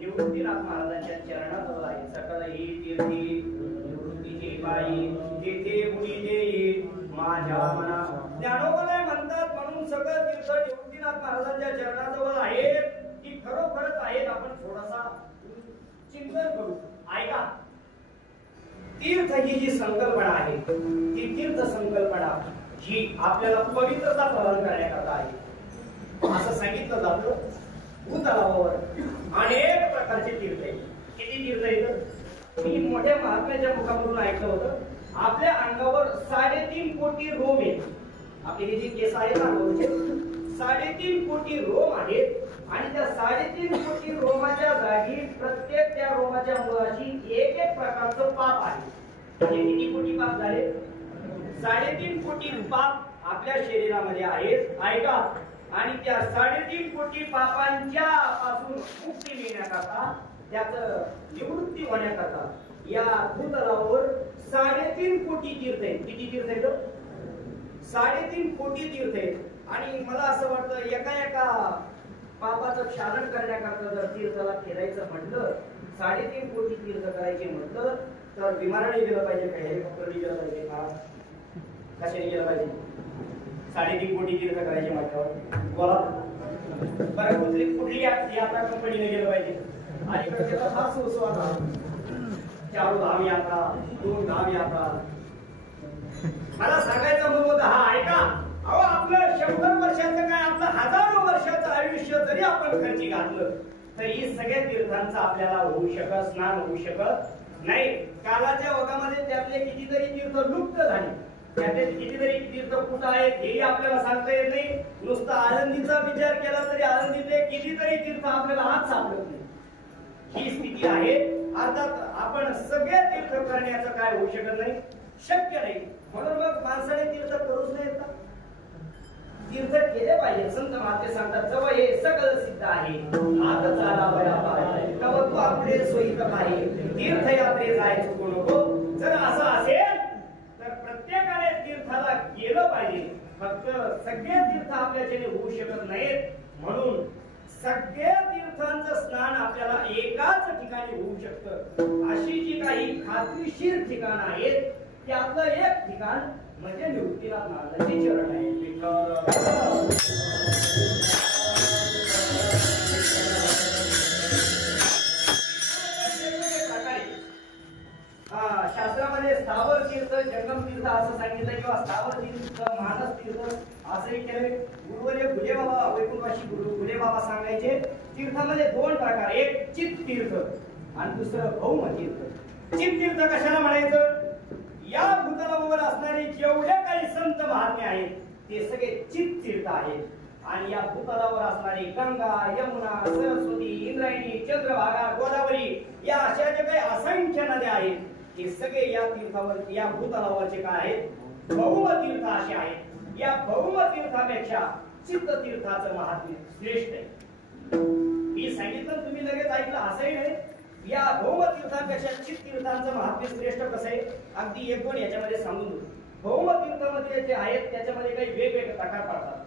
निवृत्तीनाथ महाराजांच्या चरणाजवळ आहे. सकल ही तीर्थी निवृत्तीची बाई तेथे मुळी देई माझ्या मना. ज्ञानोबा म्हणतात म्हणून सगळं तीर्थ निवृत्तीनाथ महाराजांच्या चरणाजवळ आहे की खरोखरच आहेत. आपण थोडासा चिंतन करू. ऐका, तीर्थ ही जी संकल्पना आहे ती तीर्थ संकल्पना ही आपल्याला पवित्रता प्रदान करण्याकरता आहे. असं सांगितलं जातं भूतलावर अनेक प्रकारचे तीर्थ आहेत. किती तीर्थ आहेत? मी मोठ्या महात्म्याच्या मुखामधून ऐकलं होतं आपल्या अंगावर 3.5 कोटी रोम आहेत. आपले हे जे केस आहेत ना 3.5 कोटी रोम आहेत आणि त्या 3.5 कोटी रोमाच्या जागी प्रत्येक त्या रोमाच्या मुळाशी एक प्रकारचं पाप आहे. म्हणजे किती कोटी पाप झाले? 3.5 कोटी पाप आपल्या शरीरामध्ये आहेत. ऐका, आणि त्या 3.5 कोटी पापांच्या पासून मुक्ती मिळण्याकरता त्याचं निवृत्ती होण्याकरता या भूतलावर 3.5 कोटी तीर्थ आहेत. किती तीर्थ आहेत? 3.5 कोटी तीर्थ आहेत. आणि मला असं वाटतं एका पापाचं क्षालन करण्याकरता जर तीर्थाला फिरायचं म्हटलं 3.5 कोटी तीर्थ करायचे म्हटलं तर विमानाने गेलं पाहिजे का हेलिकॉप्टरने गेलं पाहिजे का कशाने गेलं पाहिजे? 3.5 कोटी तीर्थ करायचे म्हटल्यावर बोला बरं कुठली यात्रा कंपनीने गेलं पाहिजे? अलीकडे खास उत्सव आता 4 धाम यात्रा 2 धाम यात्रा. मला सांगायचं म्हणून हा ऐका, अहो आपलं 100 वर्षाचं काय आपलं हजारो वर्षाचं आयुष्य जरी आपण खर्ची घातलं तर ही सगळ्या तीर्थांचा आपल्याला होऊ शकत स्नान होऊ शकत नाही. कालाच्या ओघामध्ये त्यातले कितीतरी तीर्थ लुप्त झाले, त्यातले कितीतरी तीर्थ कुठं आहेत हेही आपल्याला सांगता येत नाही. नुसतं आळंदीचा विचार केला तरी आळंदीतले कितीतरी तीर्थ आपल्याला आज सापडत नाही. ही स्थिती आहे. अर्थात आपण सगळे तीर्थ करण्याचं काय होऊ शकत नाही, शक्य नाही. म्हणून मग माणसाने तीर्थ करूच नाहीत का? तीर्थ केले पाहिजे. संत महात्मे सांगतात जवळ हे सकल सिद्ध आहे, हात चाला बया पाय तव तू आपले सोयीत आहे, तीर्थयात्रे जाय चुकू नको. जर असं असेल तर प्रत्येकाने तीर्थाला गेलं पाहिजे. फक्त सगळे तीर्थ आपल्याच्याने होऊ शकत नाहीत. म्हणून सगळ्या तीर्थांचं स्नान आपल्याला एकाच ठिकाणी होऊ शकतं. अशी जी काही खात्रीशीर ठिकाण आहेत त्यातलं एक ठिकाण म्हणजे निवृत्तीनाथ महाराजांचे चरण आहे. शास्त्रामध्ये स्थावर तीर्थ, जंगम तीर्थ असं सांगितलं किंवा स्थावर तीर्थ, मानस तीर्थ असंही केले. गुरुवर्य फुले बाबा वैकुंठवासी गुरु फुले बाबा सांगायचे तीर्थामध्ये दोन प्रकार, एक चित्त तीर्थ आणि दुसरं भौम तीर्थ. चित्त तीर्थ कशाला म्हणायचं? या भूतलावर असणारे जेवढे काही संत महात्मे आहेत ते सगळे चित्त तीर्थ आहेत. आणि या भूतलावर असणारी गंगा, यमुना, सरस्वती, इंद्रायणी, चंद्रभागा, गोदावरी या अशा जे काही असंख्य नद्या आहेत हे सगळे या तीर्थावर, या भूतलावरचे काय आहेत? भौम तीर्थ असे आहेत. या भौम तीर्थापेक्षा चित्त तीर्थाचं महात्म्य श्रेष्ठ आहे. मी सांगितलं तुम्ही लगेच ऐकलं असंही नाही. या भौम तीर्थांपेक्षा चित्त तीर्थांचं महात्म्य श्रेष्ठ कसं आहे अगदी एक दोन याच्यामध्ये सांगून देऊ. भौम तीर्थामध्ये जे आहेत त्याच्यामध्ये काही वेगवेगळे प्रकार पडतात.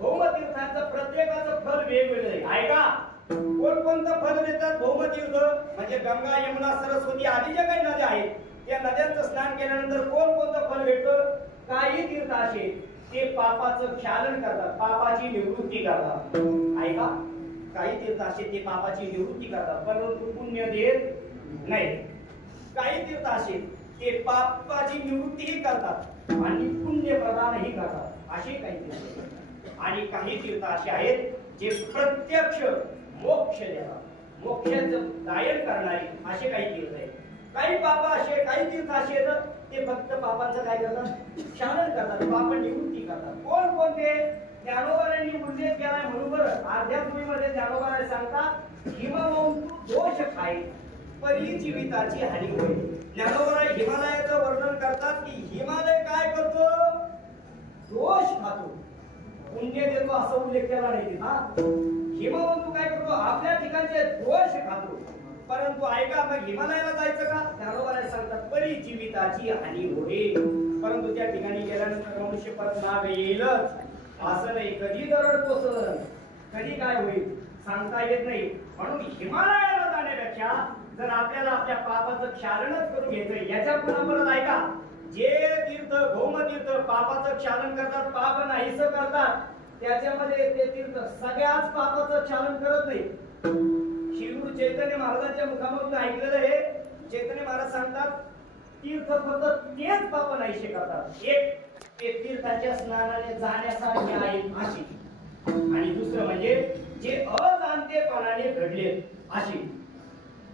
भौम तीर्थांचं प्रत्येकाचं फल वेगवेगळे आहे का? कोणकोणतं फल देतात भौम तीर्थ? म्हणजे गंगा, यमुना, सरस्वती आदी ज्या काही नद्या आहेत त्या नद्यांचं स्नान केल्यानंतर कोणकोणतं फल भेटतं? काही तीर्थ असे ते पापाचं क्षालन करतात, पापाची निवृत्ती करतात. आहे का? काही तीर्थ असे ते पापाची निवृत्ती करतात परंतु पुण्य देत नाही. काही तीर्थ असे ते पापाची निवृत्तीही करतात आणि पुण्य प्रदानही करतात. असे काही तीर्थ. आणि काही तीर्थ असे आहेत जे प्रत्यक्ष मोक्ष देतात, मोक्षाचं दायन करणारे असे काही तीर्थ आहेत. काही पाप असे, काही तीर्थ असे येतात ते फक्त पापांचं काय करतात? क्षालन करतात, पाप निवृत्ती करतात. कोण कोणते? ज्ञानोबांनी उल्लेख केलाय म्हणून बरं अध्यात्मीमध्ये ज्ञानोबाने सांगतात हिमवंतू दोष खाई परी जीविताची हानी होईल. ज्ञानोबा हिमालयाचं वर्णन करतात की हिमालय काय करतो? दोष खातो, पुण्य देतो असा उल्लेख केला नाही ना. हिमवंतू काय करतो? आपल्या ठिकाणचे दोष खातो. परंतु ऐका मग हिमालयाला जायचं का? ज्ञानोबाने सांगतात परी जीविताची हानी होईल. परंतु त्या ठिकाणी गेल्यानंतर मनुष्य परत नाव येईलच असं नाही. कधी दरड कोसळल, कधी काय होईल सांगता येत नाही. म्हणून हिमालयाला जाण्यापेक्षा जर आपल्याला आपल्या पापाचं क्षालनच करून घ्यायचं याच्या पुन्हा ऐका जे तीर्थ भौम तीर्थ पापाचं क्षालन करतात, पाप नाहीस करतात त्याच्यामध्ये ते तीर्थ सगळ्याच पापाचं क्षालन करत नाही. श्री चैतन्य महाराजांच्या मुखामधून ऐकलेलं आहे. चैतन्य महाराज सांगतात तीर्थ फक्त तेच पाप नाहीसे करतात. एक ते तीर्थाच्या स्नानाने जाण्यासारखे आहेत अशी, आणि दुसरं म्हणजे जे अजाणतेपणाने घडले अशी.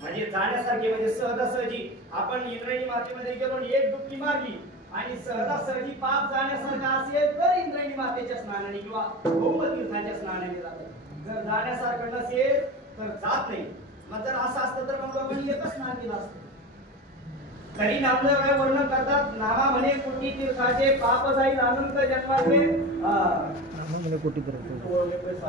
म्हणजे जाण्यासारखे म्हणजे सहजासहजी आपण इंद्रायणी मातेमध्ये गेलो एक डुबकी मारली आणि सहजासहजी पाप जाण्यासारखं असेल तर इंद्रायणी मातेच्या स्नानाने किंवा भौम तीर्थाच्या स्नानाने जातात. जर जाण्यासारखं नसेल तर जात नाही. मग जर असं असतं तर मग बाबांनी एकच स्नान केलं असतं. तरी नामदेव काय वर्णन करतात? नामा म्हणे कोटी तीर्थाचे पाप जाईल अनंत जन्माचे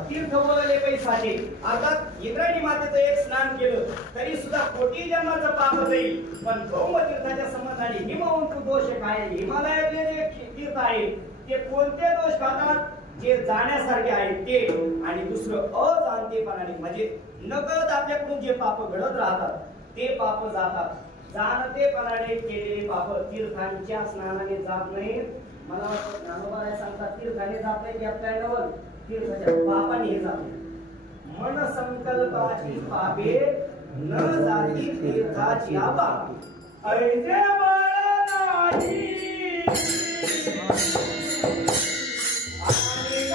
तीर्थ बोलले पैसाचे. अर्थात इंद्रायणी मातेचं एक स्नान केलं तरी सुद्धा कोटी जन्माचं पाप जाईल. पण भौम तीर्थाच्या संबंधाने हिमवंतू दोष काय? हिमालयातले जे तीर्थ आहे ते कोणते दोष खातात? जे जाण्यासारखे आहेत ते. आणि दुसरं अजाणतेपणाने म्हणजे नकळत आपल्याकडून जे पाप घडत राहतात ते पाप जातात. जाणतेपणाने केलेले पाप तीर्थांच्या स्नानाने जात नाहीत. मला वाटतं ज्ञानोबा सांगतात तीर्थाने जात नाही त्यात काय नवल, तीर्थाच्या पापाने हे जात नाही. मन संकल्पाची पापे न जाती तीर्थाची आबा ऐसे बळ नाही. आणि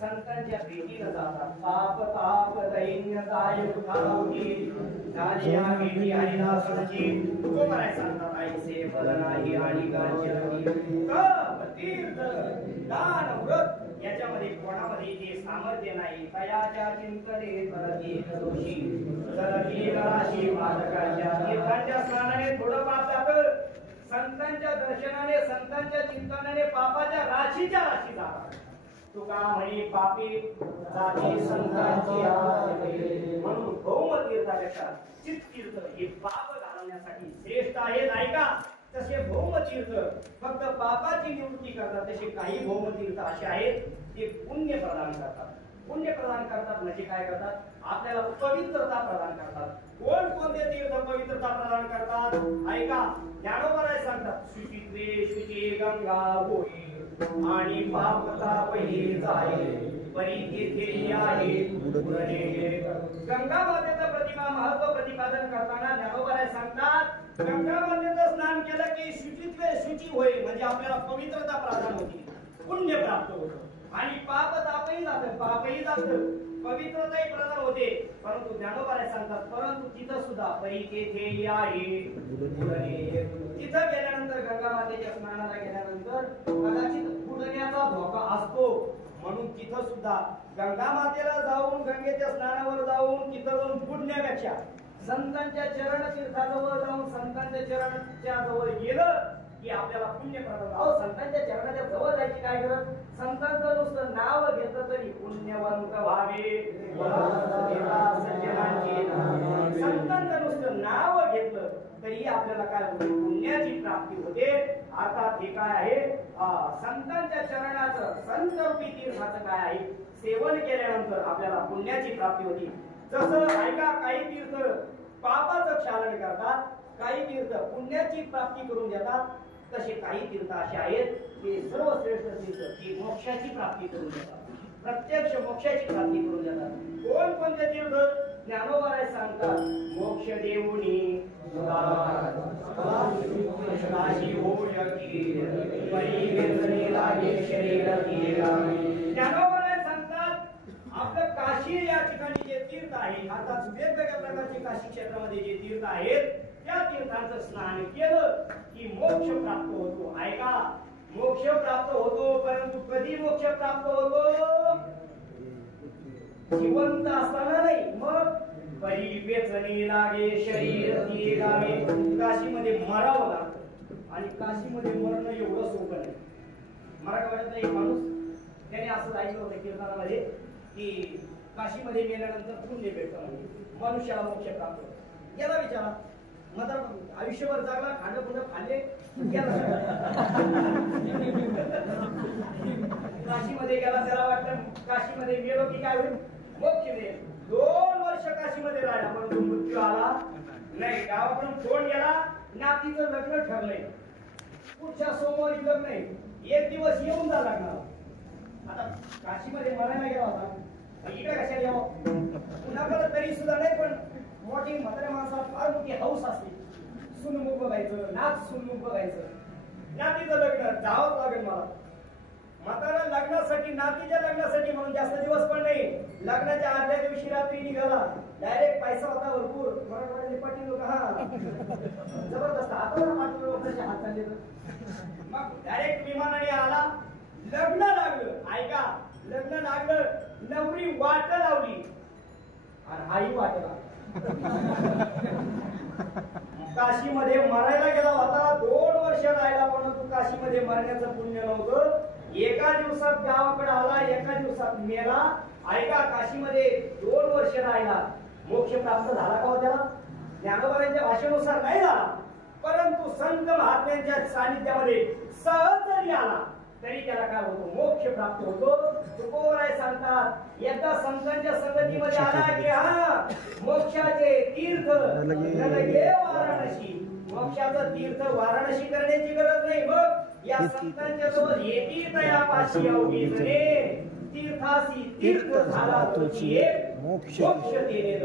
संतांच्या भेटीला जातात. पाप ताप दैन्य काय उठावती झाल्या भेटी हरिदासाची तो काय सांगतात. ऐसे फल नाही आणि गांजली तप तीर्थ दान व्रत याच्यामध्ये कोणामध्ये जे सामर्थ्य नाही तयाच्या चिंतने करती दोषी सरकी राशी वादकाच्या तीर्थांच्या स्नानाने थोडं पाप जातं. संतांच्या दर्शनाने संतांच्या चिंतनाने पापाच्या राशीच्या राशी जातात. तुका म्हणी पापी जाती संतांची आवे म्हणून भौम तीर्थापेक्षा चित तीर्थ हे पाप घालवण्यासाठी श्रेष्ठ आहेत. ऐका तसे भौम तीर्थ फक्त पापाची निवृत्ती करतात. तसे काही भौम तीर्थ असे आहेत ते पुण्य प्रदान करतात. पुण्य प्रदान करतात म्हणजे काय करतात. आपल्याला पवित्रता प्रदान करतात. कोण कोणते तीर्थ पवित्रता प्रदान करतात. ऐका ज्ञानोबा सांगतात. शुचित्वे शुची गंगा होई आणि पापता पहिली जाय परी तेथे आहे पुरणे. गंगा मातेचं प्रतिमा महत्व प्रतिपादन करताना ज्ञानोबा सांगतात गंगा मातेचं स्नान केलं की शुचित्वे शुची होय म्हणजे आपल्याला पवित्रता प्रदान होती पुण्य प्राप्त होतं आणि पाप तापही जातं पापही जातं पवित्रताही प्रदान होते. परंतु ज्ञानोबा सांगतात परंतु तिथं सुद्धा परी तेथे आहे पुरणे. तिथं गेल्यानंतर गंगा मातेच्या स्नानाला गेल्यानंतर कदाचित बुडण्याचा धोका असतो. म्हणून तिथं सुद्धा गंगा मातेला जाऊन गंगेच्या स्नानावर जाऊन तिथं जाऊन बुडण्यापेक्षा संतांच्या चरण तीर्थाजवळ जाऊन संतांच्या चरणाच्या जवळ गेलं की आपल्याला पुण्य प्रदान. अहो संतांच्या चरणाच्या जवळ जायची काय गरज. संतांचं नुसतं नाव घेतलं तरी पुण्यवंत व्हावे. संतांचं नुसतं नाव घेतलं तरी आपल्याला काय होते पुण्याची प्राप्ती होते. अर्थात हे काय आहे संतांच्या चरणाचं संतरूपी तीर्थाचं काय आहे सेवन केल्यानंतर आपल्याला पुण्याची प्राप्ती होती. जसं ऐका काही तीर्थ पापाचं क्षालन करतात काही तीर्थ पुण्याची प्राप्ती करून देतात. तसे काही तीर्थ असे आहेत की सर्वश्रेष्ठ तीर्थ की मोक्षाची प्राप्ती करून देतात. प्रत्यक्ष मोक्षाची प्राप्ती करून देतात. कोण कोणते तीर्थ ज्ञानोबा सांगतात. मोक्ष देऊनी ज्ञानोबा सांगतात आपलं काशी या ठिकाणी जे तीर्थ आहे अर्थात वेगवेगळ्या प्रकारचे काशी क्षेत्रामध्ये जे तीर्थ आहेत त्या तीर्थांचं स्नान केलं की मोक्ष प्राप्त होतो. ऐका मोक्ष प्राप्त होतो परंतु कधी मोक्ष प्राप्त होतो जिवंत असताना नाही. मग परी वेचणी लागे शरीर ती गावे. काशीमध्ये मरावं लागतं आणि काशीमध्ये मरणं एवढं सोपं नाही. मराठवाड्यातला एक माणूस त्याने असं ऐकलं होतं कीर्तनामध्ये की काशीमध्ये गेल्यानंतर पुण्य भेटतं म्हणजे मनुष्याला मोक्ष प्राप्त होतो. याला विचारा मग आयुष्यभर जागला, खाणं पुन्हा खाल्ले गेला. काशीमध्ये गेला, त्याला वाटलं काशीमध्ये गेलो की काय होईल, मोक्ष मिळेल. 2 वर्ष काशीमध्ये राहिला, पण मृत्यू आला नाही. गावाकडून फोन गेला, नातीचं लग्न ठरलंय, पुढच्या सोमवारी लग्न आहे, 1 दिवस येऊन जा लागणार. आता काशीमध्ये मरायला गेला होता, इकडे कशाला यावं, पुन्हा तरी सुद्धा नाही. पण मोठी म्हाताऱ्या माणसाला फार मोठी हौस असते, सुनमुख बघायचं, नाच सुनमुख बघायचं. नातीचं लग्न जावंच लागेल मला. म्हातारा लग्नासाठी, नातीच्या लग्नासाठी म्हणून जास्त दिवस पण नाही, लग्नाच्या आदल्या दिवशी रात्री निघाला. डायरेक्ट पैसा होता भरपूर, मराठवाड्यातले पाटील लोक हा जबरदस्त हातावर पाठवलं, कसे हात चालले. मग डायरेक्ट विमानाने आला, लग्न लागलं. ऐका, लग्न लागलं, नवरी वाट लावली आणि आई वाटला. काशीमध्ये मरायला गेला होता, 2 वर्ष राहिला, परंतु काशीमध्ये मरण्याचं पुण्य नव्हतं. एका दिवसात गावाकडे आला, एका दिवसात मेला. ऐका, काशीमध्ये 2 वर्ष राहिला, मोक्ष प्राप्त झाला का त्याला? ज्ञानोबांच्या भाषेनुसार नाही झाला, परंतु संत महात्म्यांच्या सानिध्यामध्ये सहज जरी आला तरी त्याला काय होतो, मोक्ष प्राप्त होतो. तुकोबराय सांगतात, एकदा संतांच्या संगतीमध्ये आला की हा मोक्षाचे तीर्थ लगे वाराणसी. मोक्षाचं तीर्थ वाराणसी करण्याची गरज नाही. मग या संतांच्या सोबत येती तया पाशी अवघी जणे, तीर्थासी तीर्थ झाला तुझी मोक्ष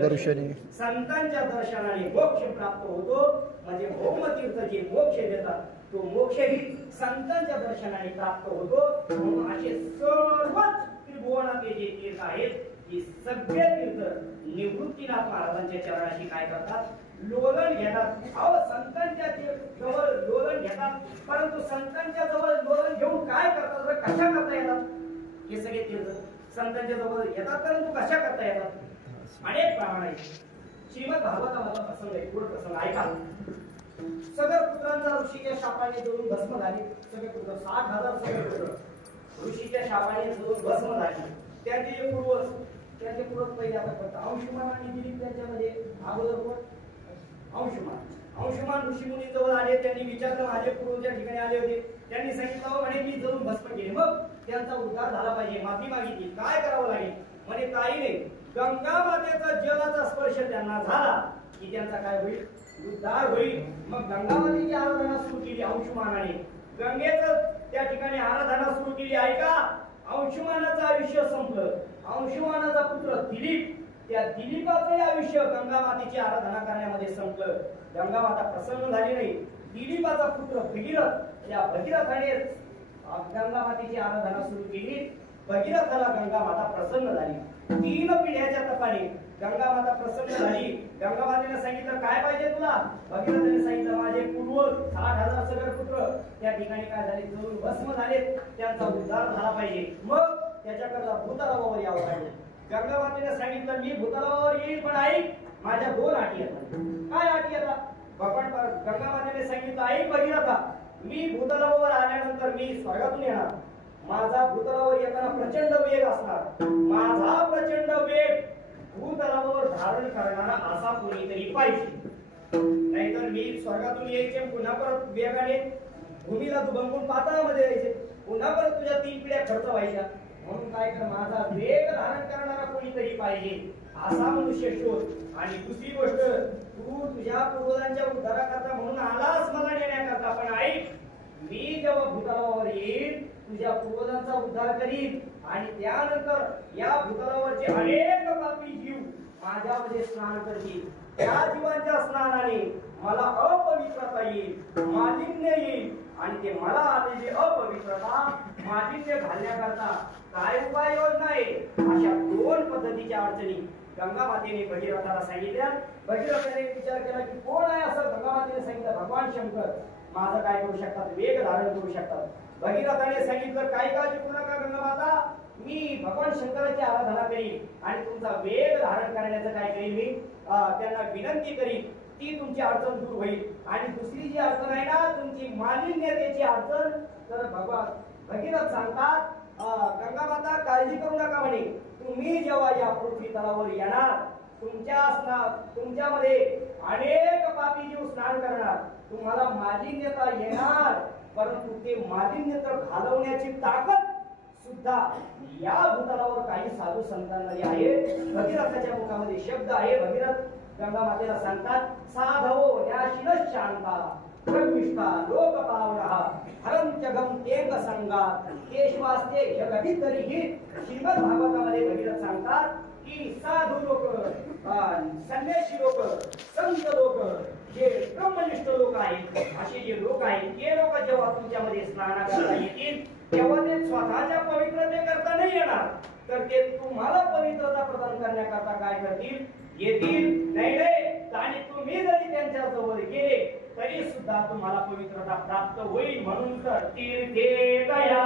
दर्शनी. संतांच्या दर्शनाने मोक्ष प्राप्त होतो. म्हणजे भौमतीर्थ जे मोक्ष देतात, तो मोक्षही संतांच्या दर्शनाने प्राप्त होतो. म्हणून असे सर्वच त्रिभुवनातले जे तीर्थ आहेत, हे सगळे तीर्थ निवृत्तीनाथ महाराजांच्या चरणाशी काय करतात, लोलन घेतात. अहो, संतांच्या जवळ लोलन घेतात, परंतु संतांच्या जवळ लोलन घेऊन काय करतात, कशा करता येतात? हे सगळे तीर्थ संतांच्या जवळ येतात, परंतु कशा करता येतात? अनेक प्रमाण आहेत. श्रीमद भागवतामधला प्रसंग आहे, पुढे प्रसंग ऐका. सगळे पुत्रांचा ऋषीच्या शापाने जळून भस्म झाले. सगळे पुत्र 60,000 सगळे पुत्र ऋषीच्या शापाने जळून भस्म झाले. त्यांचे पूर्वज पहिले आता फक्त अंशुमान आणि दिलीप त्यांच्यामध्ये अगोदर कोण? अंशुमान ऋषी मुनी जवळ आले. त्यांनी विचारलं, माझे पूर्वज त्या ठिकाणी आले होते, त्यांनी सांगितलं म्हणे मी जळून भस्म केले. मग त्यांचा उद्धार झाला पाहिजे, माफी मागितली, काय करावं लागेल? म्हणे काही नाही, गंगा मातेचा जलाचा स्पर्श त्यांना झाला की त्यांचा काय होईल, उद्धार होईल. मग गंगा मातेची आराधना सुरू केली अंशुमानाने, गंगेचं त्या ठिकाणी आराधना सुरू केली. ऐका, अंशुमानाचं आयुष्य संपलं. अंशुमानाचा पुत्र दिलीप, त्या दिलीपाचं आयुष्य गंगा मातेची आराधना करण्यामध्ये संपलं. गंगा माता प्रसन्न झाली नाही. दिलीपाचा पुत्र भगीरथ, त्या भगीरथाने गंगा मातेची आराधना सुरू केली. भगीरथाला गंगा माता प्रसन्न झाली. 3 पिढ्याच्या तपाने गंगा माता प्रसन्न झाली. गंगा मातेने सांगितलं, काय पाहिजे तुला? भगीरथाने सांगितलं, माझे पूर्वज 60,000 सगळे पुत्र त्या ठिकाणी काय झाले, जळून भस्म झाले, त्यांचा उद्धार झाला पाहिजे. मग त्याच्याकरता भूतलावर यावं पाहिजे. गंगा मातेने सांगितलं, मी भूतलावर येईल, पण ऐक, माझ्या 2 अटी आहेत. काय अटी आहेत? भगवान गंगा मातेने सांगितलं, ऐक भगीरथा, मी भूतलावर आल्यानंतर मी स्वर्गातून येणार. माझा भूतलावर येताना प्रचंड वेग असणार. माझा प्रचंड वेग भूतलावर धारण करणारा असा कोणीतरी पाहिजे. नाहीतर मी स्वर्गातून यायचे, पुन्हा परत वेगाने भूमीला दुभंगून पाताळामध्ये यायचे, पुन्हा परत तुझ्या 3 पिढ्या खर्च व्हायच्या. म्हणून काय कर, माझा वेग धारण करणारा कोणीतरी पाहिजे, असा मनुष्य शोध. आणि दुसरी गोष्ट, तू तुझ्या पूर्वजांच्या उद्धाराकरता म्हणून आलास मला नेण्याकरता, पण ऐक, मी जेव्हा भूतलावर येईल तुझ्या पूर्वजांचा उद्धार करीन आणि त्यानंतर या भूतलावरचे अनेक पापी जीव माझ्यामध्ये स्नान करतील. त्या जीवांच्या स्नानाने मला अपवित्रता येईल, मालिन्य येईल, आणि ते मला आलेली अपवित्रता मालिन्य घालण्याकरता काय उपाययोजना आहे? अशा 2 पद्धतीच्या अडचणी गंगा मातेने भगीरथाला सांगितल्या. भगीरथाने विचार केला की कोण आहे असं? गंगा मातेने सांगितलं, भगवान शंकर माझं काय करू शकतात, वेग धारण करू शकतात. भगीरथाने सांगितलं, काय काळजी करू नका गंगा माता, मी भगवान शंकराची आराधना करीन आणि तुमचा वेग धारण करण्याचं काय करीन, मी त्यांना विनंती करीन, ती तुमची अडचण दूर होईल. आणि दुसरी जी अडचण आहे ना, तुमची मालिन्यतेची अडचण, तर भगीरथ सांगतात, गंगा माता काळजी करू नका म्हणे, तुम्ही जेव्हा या पृथ्वी तलावर येणार तुमच्यामध्ये अनेक पापी जीव स्नान करणार, तुम्हाला मालिन्यता येणार, परंतु ते मालिन्यता घालवण्याची ताकद सुद्धा या भूतलावर काही साधू संतांमध्ये आहे. भगीरथाच्या मुखामध्ये शब्द आहे. भगीरथ गंगा मातेला सांगतात, साधवो न्याशिन शांता ब्रह्मिष्ठा लोक पावनः हरंत्यगम तेग संगात केशवास्ते जगदितरीही. श्रीमद भागवतामध्ये भगीरथ सांगतात की साधू लोक, संन्यासी लोक, संत लोक, जे ब्रह्मनिष्ठ लोक आहेत, असे जे लोक आहेत, ते लोक जेव्हा तुमच्यामध्ये स्नान करता येतील तेव्हा ते स्वतःच्या पवित्रते करता नाही येणार, तर ते तुम्हाला पवित्रता प्रदान करण्याकरता काय करतील, येतील. नाही आणि तुम्ही जरी त्यांच्या जवळ गेले तरी सुद्धा तुम्हाला पवित्रता प्राप्त होईल. म्हणून तर तीर्थे दया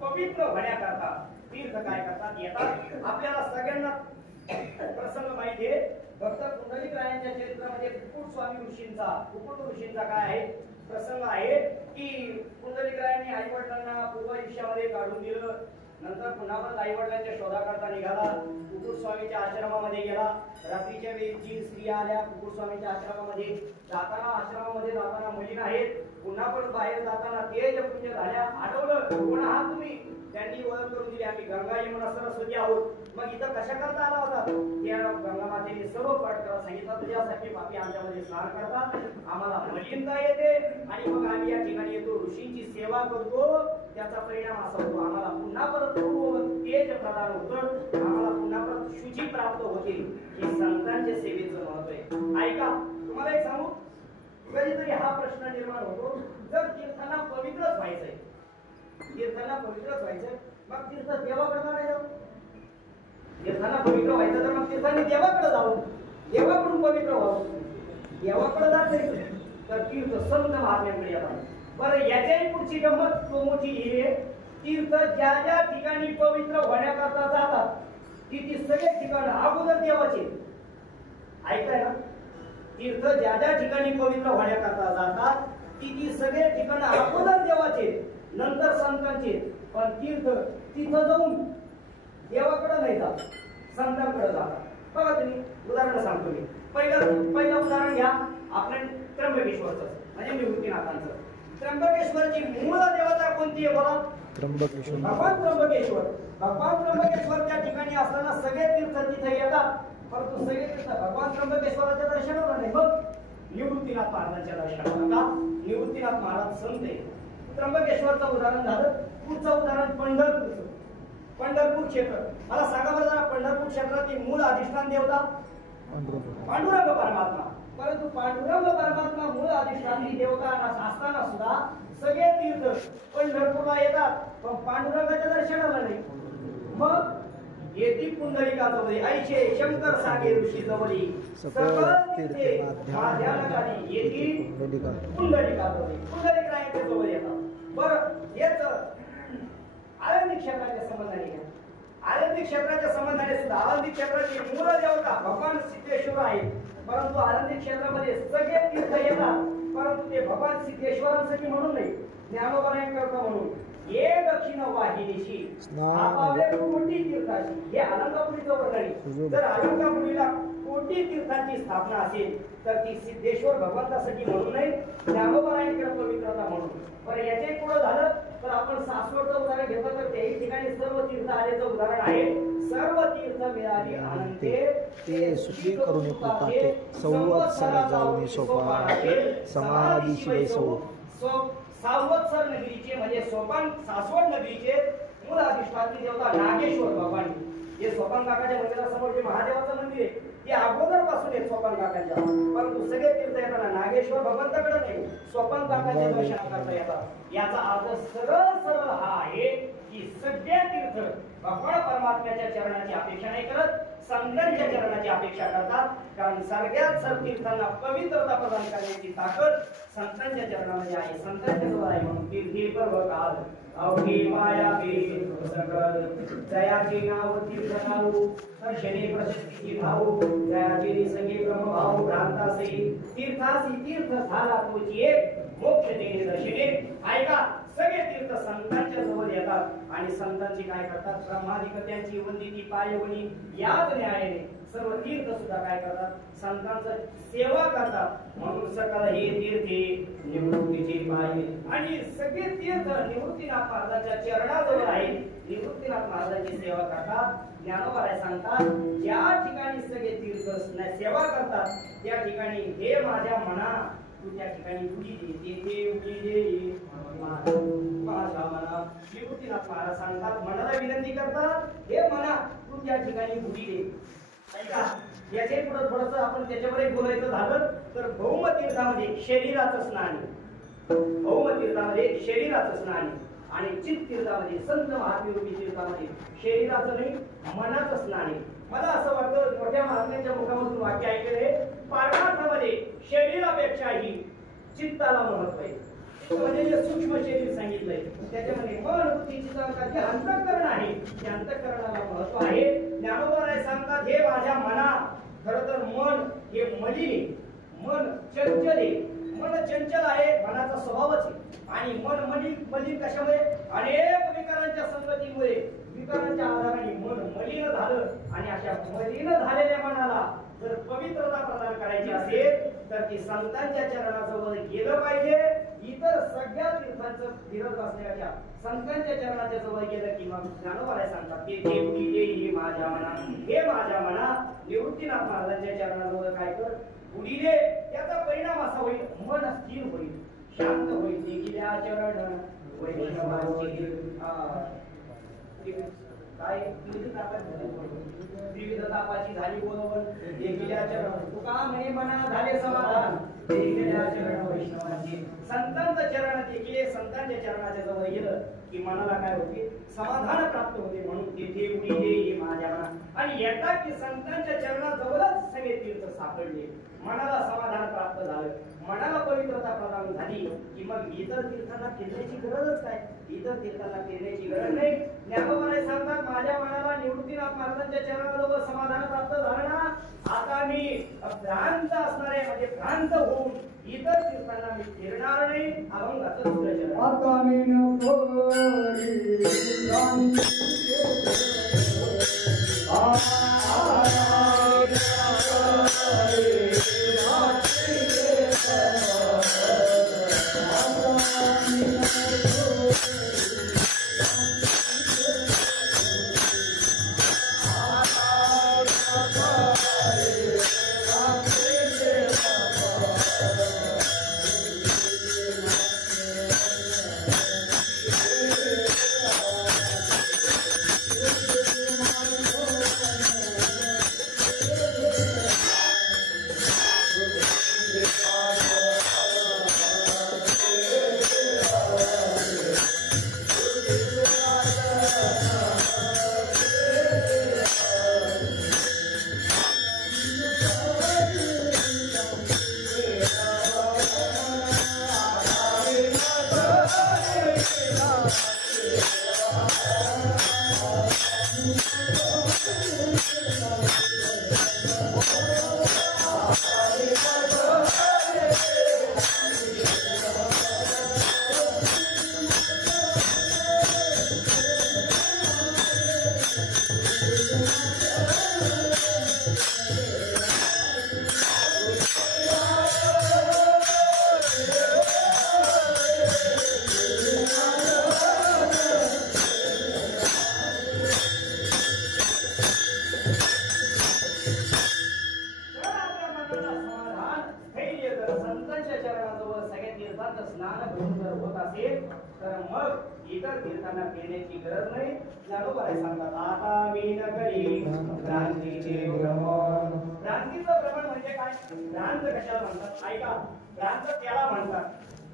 पवित्र होण्याकरता तीर्थ काय करतात, येतात. आपल्याला सगळ्यांना प्रसंग माहिती आहे. भक्त पुंडलिकरायांच्या चरित्रामध्ये कुकुट स्वामी ऋषींचा काय आहे प्रसंग आहे की पुंडलिकरायांनी आई वडिलांना पूर्व आयुष्यामध्ये काढून दिलं. नंतर पुन्हा परत आई वडिलांच्या शोधाकरता निघाला. कुकुट स्वामीच्या आश्रमामध्ये गेला. रात्रीच्या वेळी 3 स्त्रिया आल्या कुकुट स्वामीच्या आश्रमामध्ये. आश्रमामध्ये जाताना मुली आहेत. पुन्हा परत बाहेर जाताना तेजपुंज झाल्या. आठवलं कोण आहात तुम्ही? त्यांनी ओळख करून दिली, आम्ही गंगा यमुना सरस्वती आहोत. मग इथं कशा करता आला होता? त्या गंगा मातेने सर्व पाठ करा सांगितलं, तुझ्यासाठी पापी आमच्यामध्ये स्नान करतात, आम्हाला मलिनता येते आणि मग आम्ही या ठिकाणी येतो, ऋषींची सेवा करतो. त्याचा परिणाम असा होतो, आम्हाला पुन्हा परत तेज प्रदान होतं, आम्हाला पुन्हा परत शुची प्राप्त होते. हे संतांच्या सेवेचं महत्व आहे. ऐका, तुम्हाला एक सांगू, कधीतरी हा प्रश्न निर्माण होतो, जर तीर्थांना पवित्रच व्हायचंय, मग तीर्थ देवाकडे नाही जाऊ. तीर्थांना पवित्र व्हायचं तर मग तीर्थांनी देवाकडे जाऊ, देवाकडून पवित्र व्हावं. देवाकडे जात नाही तर तीर्थ संत महात्म्यांकडे येतात. बरं, याच्याही पुढची गंमत मोठी ही आहे, तीर्थ ज्या ज्या ठिकाणी पवित्र होण्याकरता जातात ती सगळे ठिकाण अगोदर देवाचे. ऐकाय ना, तीर्थ ज्या ज्या ठिकाणी पवित्र होण्याकरता जातात ती सगळे ठिकाण अगोदर देवाचे, नंतर संतांचे. पण तीर्थ तिथं जाऊन देवाकडे नाही जात, संतांकडे जातात. बघा तुम्ही, उदाहरण सांगतो मी. पहिलं उदाहरण घ्या आपल्या त्र्यंबकेश्वरचं, म्हणजे निवृत्तीनाथांचं. त्र्यंबकेश्वरची मूळ देवता कोणती आहे बोला? त्र्यंबकेश्वर. भगवान त्र्यंबकेश्वर. भगवान त्र्यंबकेश्वरच्या ठिकाणी असताना सगळे तीर्थ तिथे येतात, परंतु सगळे तीर्थ भगवान त्र्यंबकेश्वराच्या दर्शनाला नाही. मग निवृत्तीनाथ महाराजांच्या दर्शनाला का? निवृत्तीनाथ महाराज संत आहे. त्र्यंबकेश्वरचं उदाहरण झालं. पुढचं उदाहरण पंढरपूरचं. पंढरपूर क्षेत्र. मला सांगा बरं जरा, पंढरपूर क्षेत्रातील मूळ अधिष्ठान देवता पांडुरंग परमात्मा. परंतु पांडुरंग परमात्मा मूळ अधिष्ठानी देवता असताना सुद्धा सगळे तीर्थ पंढरपूरला येतात, पण पांडुरंगाच्या दर्शनाला नाही. मग येती पुंडलिका जवळी ऐचे शंकर सागे ऋषी जवळी सकळ तीर्थे माध्यानकाली येती पुंडलिका जवळी. पुंडलिकाच्या जवळ येतात. बरं, याच आळंदी क्षेत्राच्या संबंधाने घ्या. आळंदी क्षेत्राच्या संबंधाने सुद्धा आळंदी क्षेत्राची मूळ देवता भगवान सिद्धेश्वर आहेत. परंतु आळंदी क्षेत्रामध्ये सगळे तीर्थ येतात, परंतु ते भगवान सिद्धेश्वरांसाठी म्हणून नाही, ज्ञानोबारायांकरता म्हणून. ये दक्षिण वाहिनीची आपापल्या कोटी तीर्थाची. हे अलंकापुरीचं वर्णन. जर अलंकापुरीला कोटी तीर्थांची स्थापना असेल तर ती सिद्धेश्वर भगवंतासाठी म्हणून नाही, ज्ञानोबारायांकडे पवित्रता म्हणून. बरं, याचे पुढे झालं तर आपण सासवडचं उदाहरण घेतलं तर त्याही ठिकाणी सर्व तीर्थ आल्याचं उदाहरण आहे. सर्व तीर्थ मिळाली आनंदे ते सुखी करून कृपाते संवत्सर जाऊन सोपानाते समाधीशिवाय सावत्सर नगरीचे म्हणजे सोपान सासवड नगरीचे मूळ अधिष्ठात्री देवता नागेश्वर भगवान. हे सोपान काकाच्या मंदिरासमोर जे महादेवाचं मंदिर आहे ते अगोदर पासून आहे सोपान काकाच्या. परंतु सगळे तीर्थ येताना नागेश्वर भगवंताकडे नाही, सोपान काकाच्या दर्शन करता येतात. याचा अर्थ सरळ सरळ हा आहे की सगळे तीर्थ भगवान परमात्म्याच्या चरणाची अपेक्षा नाही करत, संतांच्या चरणाची अपेक्षा करतात. कारण सगळ्यात सर्व तीर्थांना पवित्रता प्रदान करण्याची ताकद संतांच्या चरणामध्ये आहे, संतांच्या जवळ आहे. म्हणून तीर्थी पर्व काल अवघी माया सकल जयाची नाव तीर्थ नाव दर्शने प्रशस्तीची भाऊ जयाची संगी ब्रह्मभाऊ भ्रांतासी तीर्थासी तीर्थ झाला तुझी एक मोक्ष देणे दर्शने. ऐका, सगळे तीर्थ संतांच्या जवळ येतात आणि संतांची काय करतात, ब्रह्माधिपत्यांची वंदिती पायवणी याच न्यायाने सर्व तीर्थ सुद्धा काय करतात, संतांचं सेवा करतात. म्हणून सकल हे तीर्थे निवृत्तीची पायी आणि सगळे तीर्थ निवृत्तीनाथ महाराजांच्या चरणाजवळ आहेत. निवृत्तीनाथ महाराजांची सेवा करतात. ज्ञानोबाराय सांगतात, ज्या ठिकाणी सगळे तीर्थ सेवा करतात त्या ठिकाणी हे माझ्या मना तू त्या ठिकाणी उडी दे, तेथे उडी दे माझ्या मना. निवृत्तीनाथ महाराज सांगतात, मनाला विनंती करतात, हे मना तू त्या ठिकाणी उडी दे. याचे पुढे थोडस आपण त्याच्यावर बोलायचं झालं तर भौम तीर्थामध्ये शरीराचं स्नान, भौम तीर्थामध्ये शरीराचं स्नान आणि चित्त तीर्थामध्ये संत महात्मेरूपी तीर्थामध्ये शरीराचं नाही मनाचं स्नान आहे. मला असं वाटतं मोठ्या महात्म्यांच्या मुखामधून वाक्य ऐकले, पारमार्थामध्ये शरीरापेक्षाही चित्ताला महत्व आहे. म्हणजे जे सूक्ष्म शरीर सांगितलंय त्याच्यामध्ये मन बुद्धी चित्त जे अंतःकरण आहे त्या अंतःकरणाला महत्व आहे. ज्ञानोबाराय सांगतात, हे माझ्या मना, खरं तर मन हे मलिन, मन चंचल आहे. मन चंचल आहे, मनाचा स्वभावच आहे. आणि मन मलिन कशामुळे, अनेक विकारांच्या संगतीमुळे विकारांच्या आधाराने मन मलिन झालं. आणि अशा मलिन झालेल्या मनाला जर पवित्रता प्रदान करायची असेल तर ती संतांच्या चरणाजवळ गेलं पाहिजे. इतर सगळ्या तीर्थांचं फिरत असण्याच्या संतांच्या चरणाच्या जवळ गेलं की मग ज्ञानोबाराय सांगतात, ते देवकी देई माझ्या मना, हे माझ्या मना निवृत्तीनाथ महाराजांच्या चरणाजवळ काय कर, उडी दे. त्याचा परिणाम असा होईल, मन स्थिर होईल, शांत होईल. देखील्या चरण वैष्णवांची काय विविध तापाची झाली बोलवण, देखील्या चरण तुका म्हणे मना झाले समाधान. देखील्या चरण वैष्णवांची, संतांचं चरण देखील संतांच्या चरणाच्या जवळ गेलं की मनाला काय होते, समाधान प्राप्त होते. म्हणून तेथे उडी दे माझ्या मना. आणि येतात की संतांच्या चरणाजवळच सगळे तीर्थ सापडले, मनाला समाधान प्राप्त झालं, मनाला पवित्रता प्रदान झाली की मग इतर तीर्थांना फिरण्याची गरजच काय, इतर तीर्थांना फिरण्याची गरज नाही. ज्ञानोबाराय सांगतात, माझ्या मनाला निवृत्तीनाथ महाराजांच्या चरणाजवळ समाधान प्राप्त झालं ना, आता मी भ्रांत असणारे म्हणजे भ्रांत होऊन इतर तीर्थांना मी फिरणार नाही. अभंगाचं दुसरं चरण, आता मी तीर्थांत स्नान करून जर होत असेल तर मग इतर तीर्थांना पिण्याची गरज नाही. ज्ञानोबा सांगतात आता मी न करी भ्रांतीचे भ्रमण. भ्रांतीचं भ्रमण म्हणजे काय? भ्रांत कशाला म्हणतात? ऐका, भ्रांत त्याला म्हणतात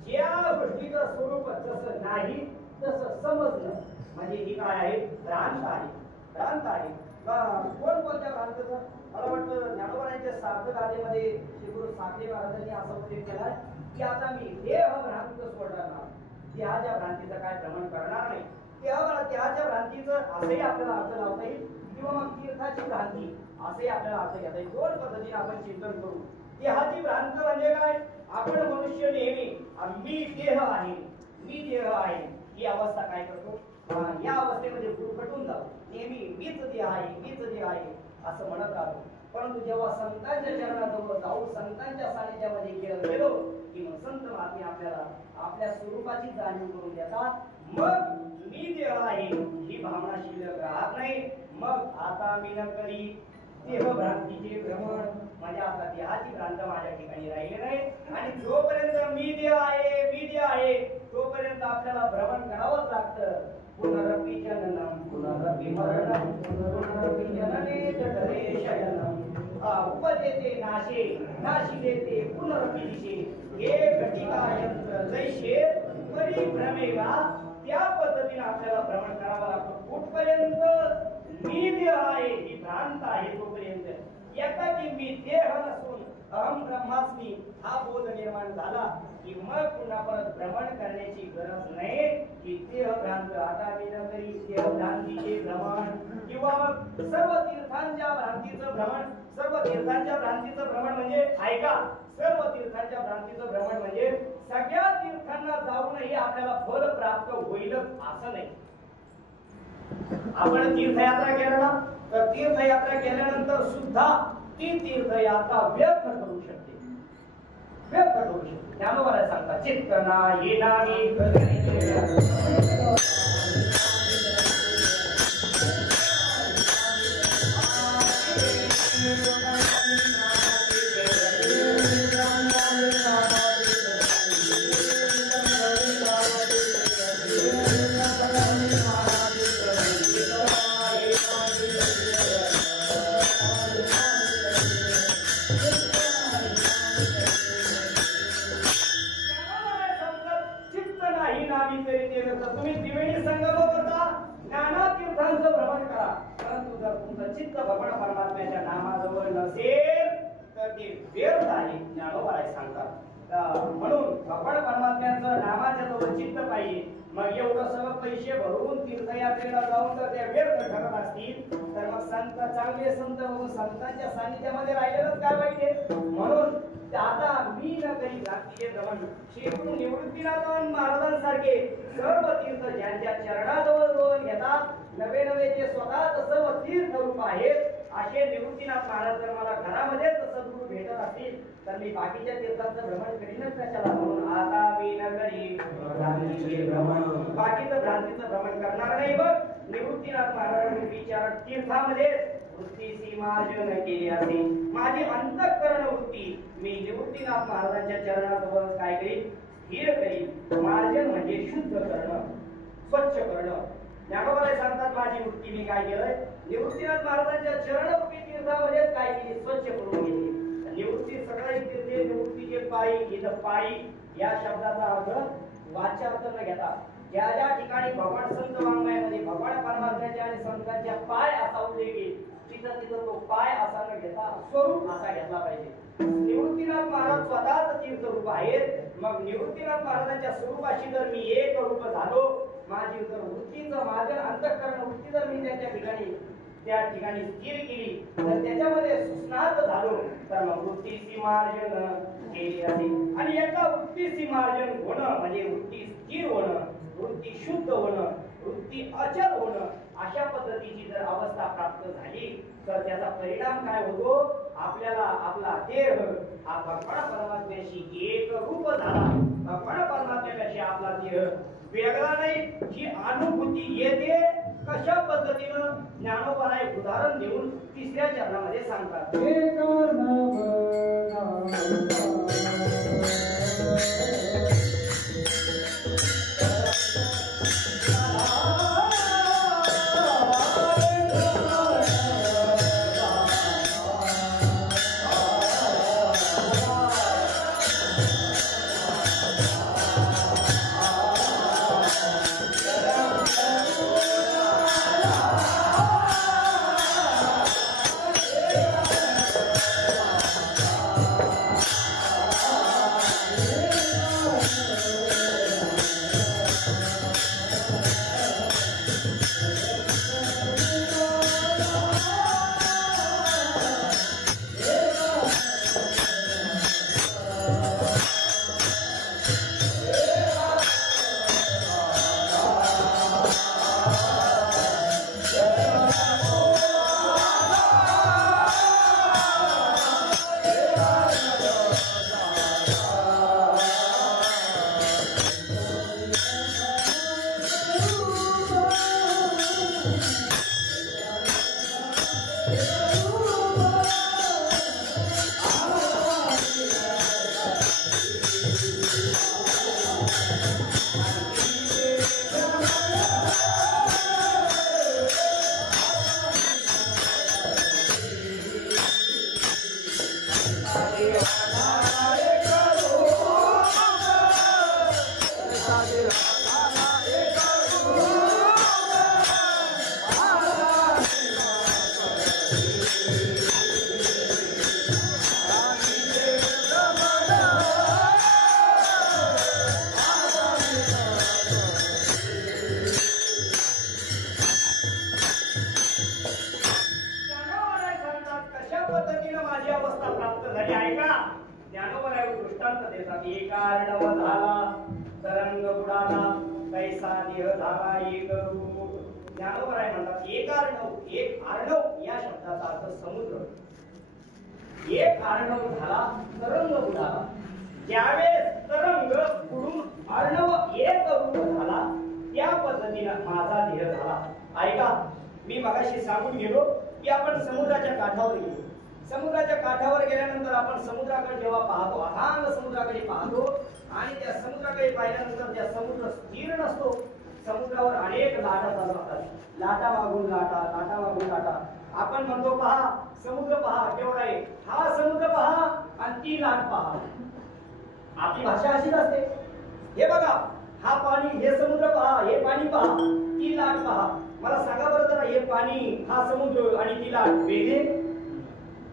ज्या गोष्टीचं स्वरूप जसं नाही तसं समजणं म्हणजे ही काय आहे? भ्रांत आहे. भ्रांत आहे. कोणत्या भ्रांतचं? मला वाटतं ज्ञानोबांच्या सार्थकादेमध्ये श्रीगुरु साखरे महाराजांनी असा उल्लेख केलाय की आता मी देह भ्रांत सोडणार नाही, देहाच्या भ्रांतीचं काय भ्रमण करणार नाही. देहाच्या भ्रांतीचं असंही आपल्याला अर्थ लावता येईल किंवा मग तीर्थाची भ्रांती असंही आपल्याला अर्थ घेता येईल. दोन पद्धतीने आपण चिंतन करू. देहाची भ्रांत म्हणजे काय? आपण मनुष्य नेहमी मी देह आहे, मी देह आहे ही अवस्था काय करतो? या अवस्थेमध्ये गुरफटून जातो. नेहमी मीच देह आहे, मीच देह आहे असं म्हणत राहतो. परंतु जेव्हा संतांच्या चरणाजवळ जाऊ, संतांच्या सानिध्यामध्ये गेलो की मग संत महात्मे आपल्याला आपल्या स्वरूपाची जाणीव करून देतात. मग मी देह आहे ही भावना शिल्लक राहत नाही. मग आता मी न करी देह भ्रांतीचे भ्रमण म्हणजे आता देहाची भ्रांत माझ्या ठिकाणी राहिले नाही. आणि जोपर्यंत मी देह आहे, मी देह आहे तोपर्यंत आपल्याला भ्रमण करावंच लागतं. पुनरपि जननम पुनरपि मरणम पुनरपि जनने जठरे शयनम उपजेते नाशे नाशिदेते पुनरपि दिशे हे घटिका यंत्र जैसे परिभ्रमेगा त्या पद्धतीने आपल्याला भ्रमण करावं लागतं. कुठपर्यंत मी देह आहे ही भ्रांत आहे तोपर्यंत. एकदा की मी देह नसून अहम ब्रह्मास्मी हा बोध निर्माण झाला की मग पुन्हा परत भ्रमण करण्याची गरज नाही. की देह भ्रांत आता मी न करी देह भ्रांतीचे भ्रमण किंवा मग सर्व तीर्थांच्या भ्रांतीचं भ्रमण. सर्व तीर्थांच्या भ्रांतीचं भ्रमण म्हणजे ऐका, सर्व तीर्थांच्या भ्रांतीचं भ्रमण म्हणजे सगळ्या तीर्थांना जाऊनही आपल्याला फल प्राप्त होईलच असं नाही. आपण तीर्थयात्रा केला तर तीर्थयात्रा केल्यानंतर सुद्धा ती तीर्थयात्रा व्यर्थ ठरू शकते, व्यर्थ ठरू शकते. ज्ञानोबा सांगतात चित्त नाही नाही तुम्ही त्रिवेणी संगम करता, नाना तीर्थांचं भ्रमण करा, परंतु जर तुमचं चित्त भगवान परमात्म्याच्या नामाजवळ नसेल तर ते व्यर्थ आहे. ज्ञानोबा सांगतात म्हणून भगवान परमात्म्याचं नामाच्या जवळ चित्त पाहिजे. मग एवढं सगळं पैसे भरून तीर्थयात्रेला जाऊन जर ते व्यर्थ ठरत असतील तर मग संत चांगले संत होऊन संतांच्या सानिध्यामध्ये राहिलेलंच काय पाहिजे. म्हणून आता मी न करी भ्रांतीचे भ्रमण श्रीगुरु निवृत्तीनाथ महाराजांसारखे सर्व तीर्थ ज्यांच्या चरणाजवळ घेतात, नवे नवे जे स्वतःच सर्व तीर्थ रूप आहेत असे निवृत्तीनाथ महाराज जर मला घरामध्येच सद्गुरू भेटत असतील तर मी बाकीच्या तीर्थांचं भ्रमण करीनच कशाला. म्हणून आता मी न करी भ्रांतीचे भ्रमण, बाकीचं भ्रांतीचं भ्रमण करणार नाही. मग निवृत्तीनाथ महाराजांनी विचार तीर्थामध्ये वृत्तीची मार्जन केली आहे. माझी अंतःकरण वृत्ती मी निवृत्तीनाथ महाराजांच्या चरणाजवळ काय करीन? स्थिर करीन. मार्जन म्हणजे शुद्ध करणं, स्वच्छ करणं. ज्ञानोबा सांगतात माझी वृत्ती मी काय केलंय? निवृत्तीनाथ महाराजांच्या चरणरूपी तीर्थामध्येच काय केली? स्वच्छ करून घेतली. निवृत्ती सगळी तीर्थे निवृत्तीचे पायी, इथं पायी या शब्दाचा अर्थ वाच्य अर्थ न घेता ज्या ज्या ठिकाणी भगवान संत वाङ्मयामध्ये भगवान परमात्म्याच्या आणि संतांच्या पाय असा उल्लेख येईल तिथं तिथं तो पाय असा न घेता स्वरूप असा घेतला पाहिजे. निवृत्तीनाथ महाराज स्वतःच तीर्थरूप आहेत. मग निवृत्तीनाथ महाराजांच्या स्वरूपाशी जर मी एक रूप झालो, माझी जर वृत्तीचं माझं अंतःकरण वृत्ती जर मी त्या ठिकाणी स्थिर केली तर त्याच्यामध्ये सुस्नात झालो तर मग वृत्तीची मार्जन केली आहे. आणि एका वृत्तीची मार्जन होणं म्हणजे वृत्ती स्थिर होणं, वृत्ती शुद्ध होणं, वृत्ती अचल होणं, अशा पद्धतीची जर अवस्था प्राप्त झाली तर त्याचा परिणाम काय होतो? आपल्याला आपला देह हा भगवान परमात्म्याशी एक रूप झाला. भगवान परमात्म्याशी आपला देह वेगळा नाही ही अनुभूती येते. कशा पद्धतीनं ज्ञानोबा एक उदाहरण देऊन तिसऱ्या चरणामध्ये सांगतात. म्हणतात एक अर्णव झाला तरंग बुडाला कैसा देह झाला एक रूप. ज्ञानोबराय म्हणतात एक अर्णव या शब्दाचा अर्थ समुद्र. एक अर्णव झाला तरंग बुडाला. ज्यावेळेस तरंग बुडून अर्णव एक रूप झाला त्या पद्धतीनं माझा देह झाला. ऐका, मी मगाशी सांगून गेलो की आपण समुद्राच्या काठावर गेलो. समुद्राच्या काठावर गेल्यानंतर आपण समुद्राकडे जेव्हा पाहतो, अथांग समुद्राकडे पाहतो आणि त्या समुद्राकडे पाहिल्यानंतर त्या समुद्र स्थिर नसतो. समुद्रावर अनेक लाटा चालू असतात. लाटा मागून लाटा, लाटा मागून लाटा. आपण म्हणतो पहा समुद्र पहा केवढा आहे, हा समुद्र पहा आणि ती लाट पहा. आपली भाषा अशीच असते. हे बघा हा पाणी, हे समुद्र पहा, हे पाणी पहा, ती लाट पहा. मला सांगा बरं जरा, हे पाणी, हा समुद्र आणि ती लाट वेगळे?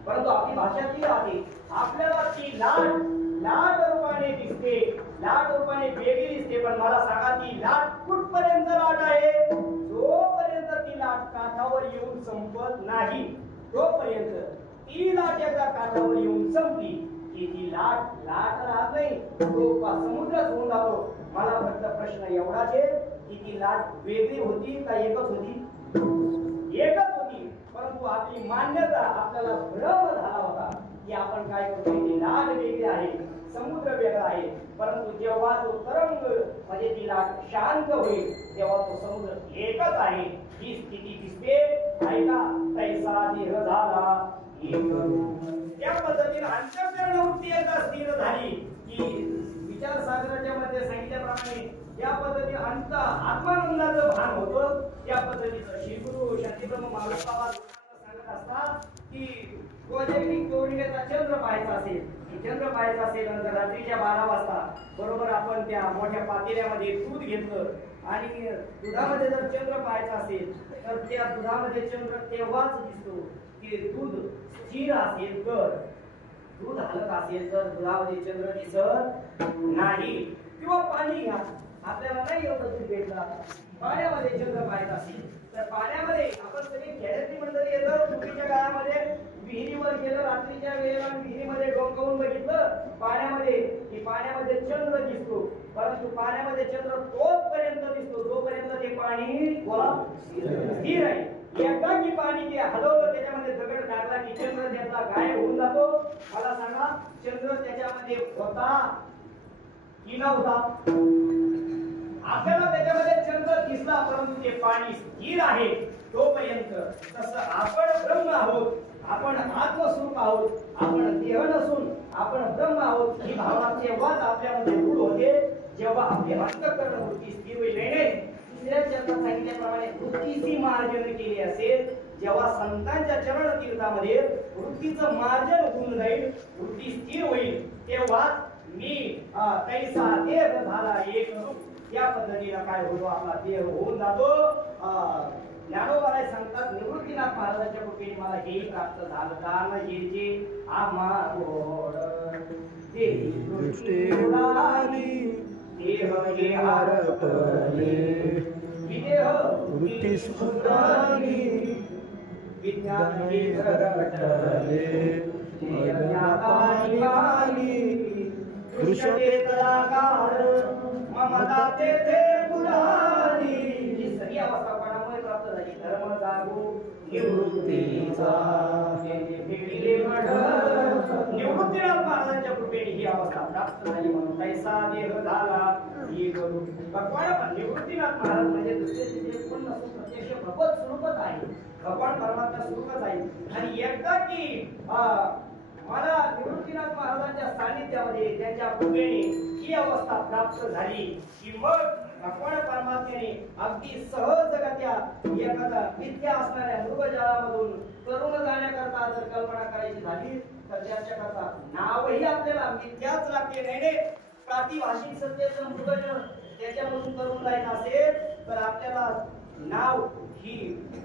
परंतु आपली भाषा ती आहे. आपल्याला ती लाट रूपाने दिसते, लाट रूपाने वेगळी दिसते. पण मला सांगा ती लाट कुठपर्यंत लाट आहे? जोपर्यंत ती लाट काठावर येऊन संपत नाही तोपर्यंत. ती लाट एकदा काठावर येऊन संपली की ती लाट राहत नाही, तो समुद्रच होऊन जातो. मला फक्त प्रश्न एवढाच आहे की ती लाट वेगळी होती का एकच होती? एकच होती. परंतु आपली मान्यता, आपल्याला भ्रम झाला होता की आपण काय करतो, ती लाट वेगळी आहे, समुद्र वेगळा आहे. परंतु जेव्हा तो तरंग म्हणजे ती लाट शांत होईल तेव्हा तो समुद्र एकच आहे ही स्थिती दिसते. ऐका, तैसा देह झाला एक रूप. त्या पद्धतीने अंतःकरण वृत्ती एकदा स्थिर झाली की विचार सागराच्या मध्ये सांगितल्याप्रमाणे या पद्धतीने अंत आत्मानंदाचं भान होतं. त्या पद्धतीचं श्री गुरु शांतीब्रह्म महाराज सांगत असतात की वैयक्तिक पौर्णिमेचा चंद्र पाहायचा असेल, चंद्र पाहायचा असेल नंतर रात्रीच्या 12 वाजता बरोबर आपण त्या मोठ्या पातेल्यामध्ये दूध घेतलं आणि दुधामध्ये जर चंद्र पाहायचा असेल तर त्या दुधामध्ये चंद्र तेव्हाच दिसतो की दूध स्थिर असेल तर. दूध हलत असेल तर दुधामध्ये चंद्र दिसत नाही. किंवा पाणी घ्या, आपल्याला नाही एवढं दूध भेटला, पाण्यामध्ये चंद्र पाहायचा असेल तर पाण्यामध्ये आपण सगळी खेड्यातली मंडळी येतं. पूर्वीच्या काळामध्ये विहिरीवर गेलं रात्रीच्या वेळेला, विहिरीमध्ये डोकावून बघितलं पाण्यामध्ये की पाण्यामध्ये चंद्र दिसतो. परंतु पाण्यामध्ये चंद्र तोपर्यंत दिसतो जोपर्यंत ते पाणी स्थिर आहे. एकदा की पाणी ते हलवलं, त्याच्यामध्ये दगड टाकला की चंद्र त्याचा गायब होऊन जातो. मला सांगा चंद्र त्याच्यामध्ये होता की नव्हता? आपल्याला त्याच्यामध्ये चंद्र दिसला परंतु ते पाणी स्थिर आहे तोपर्यंत. तसं आपण ब्रह्म आहोत, आपण आत्मस्वरूप आहोत, आपण देह नसून आपण ब्रह्म आहोत ही भावना तेव्हाच आपल्यामध्ये रूढ होते जेव्हा आपली अंतःकरण वृत्ती स्थिर होईल. तिसऱ्या चरणात सांगितल्याप्रमाणे वृत्तीची मार्जन केली असेल, जेव्हा संतांच्या चरण तीर्थामध्ये वृत्तीचं मार्जन होऊन जाईल, वृत्ती स्थिर होईल, तेव्हाच मी तैसा देह झाला एक रूप. या पद्धतीने काय होतो, आपला देह होऊन जातो. ज्ञानोबा सांगतात निवृत्तीनाथ महाराजांच्या कृपेने मला हेही प्राप्त झालं. दान येचे आम्हा गोड देही दृष्टी उडाली, देह हे हरपले, विदेह वृत्ती सुधारली, विज्ञान हे घरटले, ज्ञाता निघाली, दृश्यते तदाकार ममता तेथे बुडाली. ही सगळी अवस्था कोणामुळे प्राप्त झाली? धर्म जागू निवृत्तीचा निवृत्तीनाथ महाराजांच्या कृपेने ही अवस्था प्राप्त झाली. म्हणून तैसा देह झाला ही गुरु भगवान. पण निवृत्तीनाथ महाराज म्हणजे दुसरे तिसरे कोण नसून प्रत्यक्ष भगवत स्वरूपच आहे, भगवान परमात्मा स्वरूपच आहे. आणि एकदा की मला निवृत्तीनाथ महाराजांच्या सानिध्यामध्ये त्यांच्या कृपेने ही अवस्था प्राप्त झाली की मग भगवान परमात्म्याने अगदी सहजगत्या एखादा मिथ्या असणाऱ्या मृगजळामधून तरुण जाण्याकरता जर कल्पना करायची झाली तर त्याच्याकरता नावही आपल्याला मिथ्याच लागते. नाही प्रातिभाषिक सत्तेचं मृगजळ त्याच्यामधून तरुण जायचं असेल तर आपल्याला नाव ही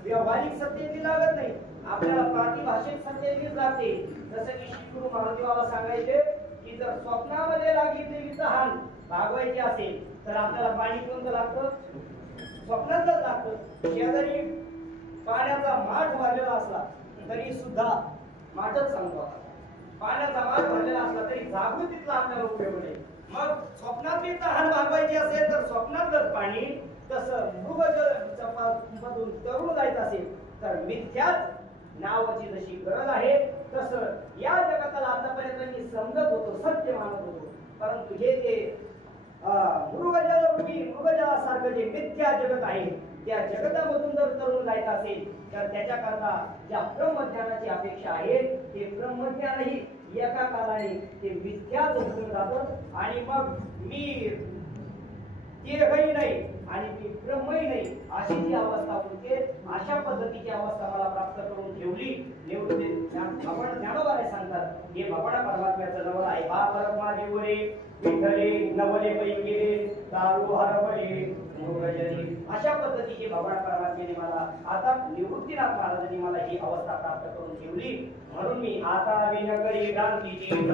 व्यावहारिक सत्तेची लागत नाही, आपल्याला प्रातिभाषिक सत्तेचीच लागते. जसं की श्री गुरु महादेवाला सांगायचे की जर स्वप्नामध्ये लागलेली तहान भागवायची असेल तर आपल्याला पाणी कोणतं लागतं? स्वप्नातच लागतं. शेजारी पाण्याचा माठ भरलेला असला तरी सुद्धा माठच सांगतो. पाण्याचा माठ भरलेला असला तरी जागृतीतला आपल्याला उपयोग नाही. मग स्वप्नातली तहान भागवायची असेल तर स्वप्नातलं पाणी, तसं मृगजल तरुण जायचं असेल तर मिथ्याच नावाची जशी गरज आहे तसं या जगाला आतापर्यंत मी समजत होतो, सत्य मानत होतो, परंतु हे जे मृगजलासारखं जे मिथ्या जगत आहे त्या जगतामधून जर तरुण जायचं असेल तर त्याच्याकरता ज्या ब्रह्मज्ञानाची अपेक्षा आहे ते ब्रह्मज्ञानही एका कालाने ते मिथ्याच होऊन जातं आणि मग मी देहही नाही आणि मी ब्रह्मही नाही अशी जी अवस्था होते, अशा पद्धतीची अवस्था मला प्राप्त करून ठेवली. आपण ज्ञानोबाने सांगतात हे भगवान परमात्म्याचं नवल आहे. हा परमा जीवरे विठ्ठले नवले पैकी दारू हरवले मृगजली. अशा पद्धतीची भगवान परमात्म्याने मला आता निवृत्तीनाथ महाराजांनी मला ही अवस्था प्राप्त करून ठेवली. म्हणून मी आता विनगरी क्रांतीची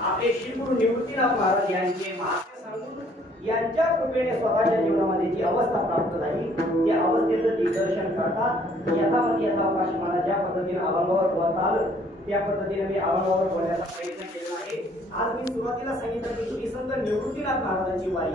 आपले श्रीगुरु निवृत्तीनाथ महाराज यांचे महात्म्य सांगून यांच्या कृपेने स्वतःच्या जीवनामध्ये जी अवस्था प्राप्त झाली त्या अवस्थेचं दिग्दर्शन करतात. यथामती यथावकाश मला ज्या पद्धतीने अभंगावर बोलता आलं त्या पद्धतीने मी अभंगावर बोलण्याचा प्रयत्न केला आहे. आज मी सुरुवातीला सांगितलं की श्री संत निवृत्तीनाथ महाराजांची वारी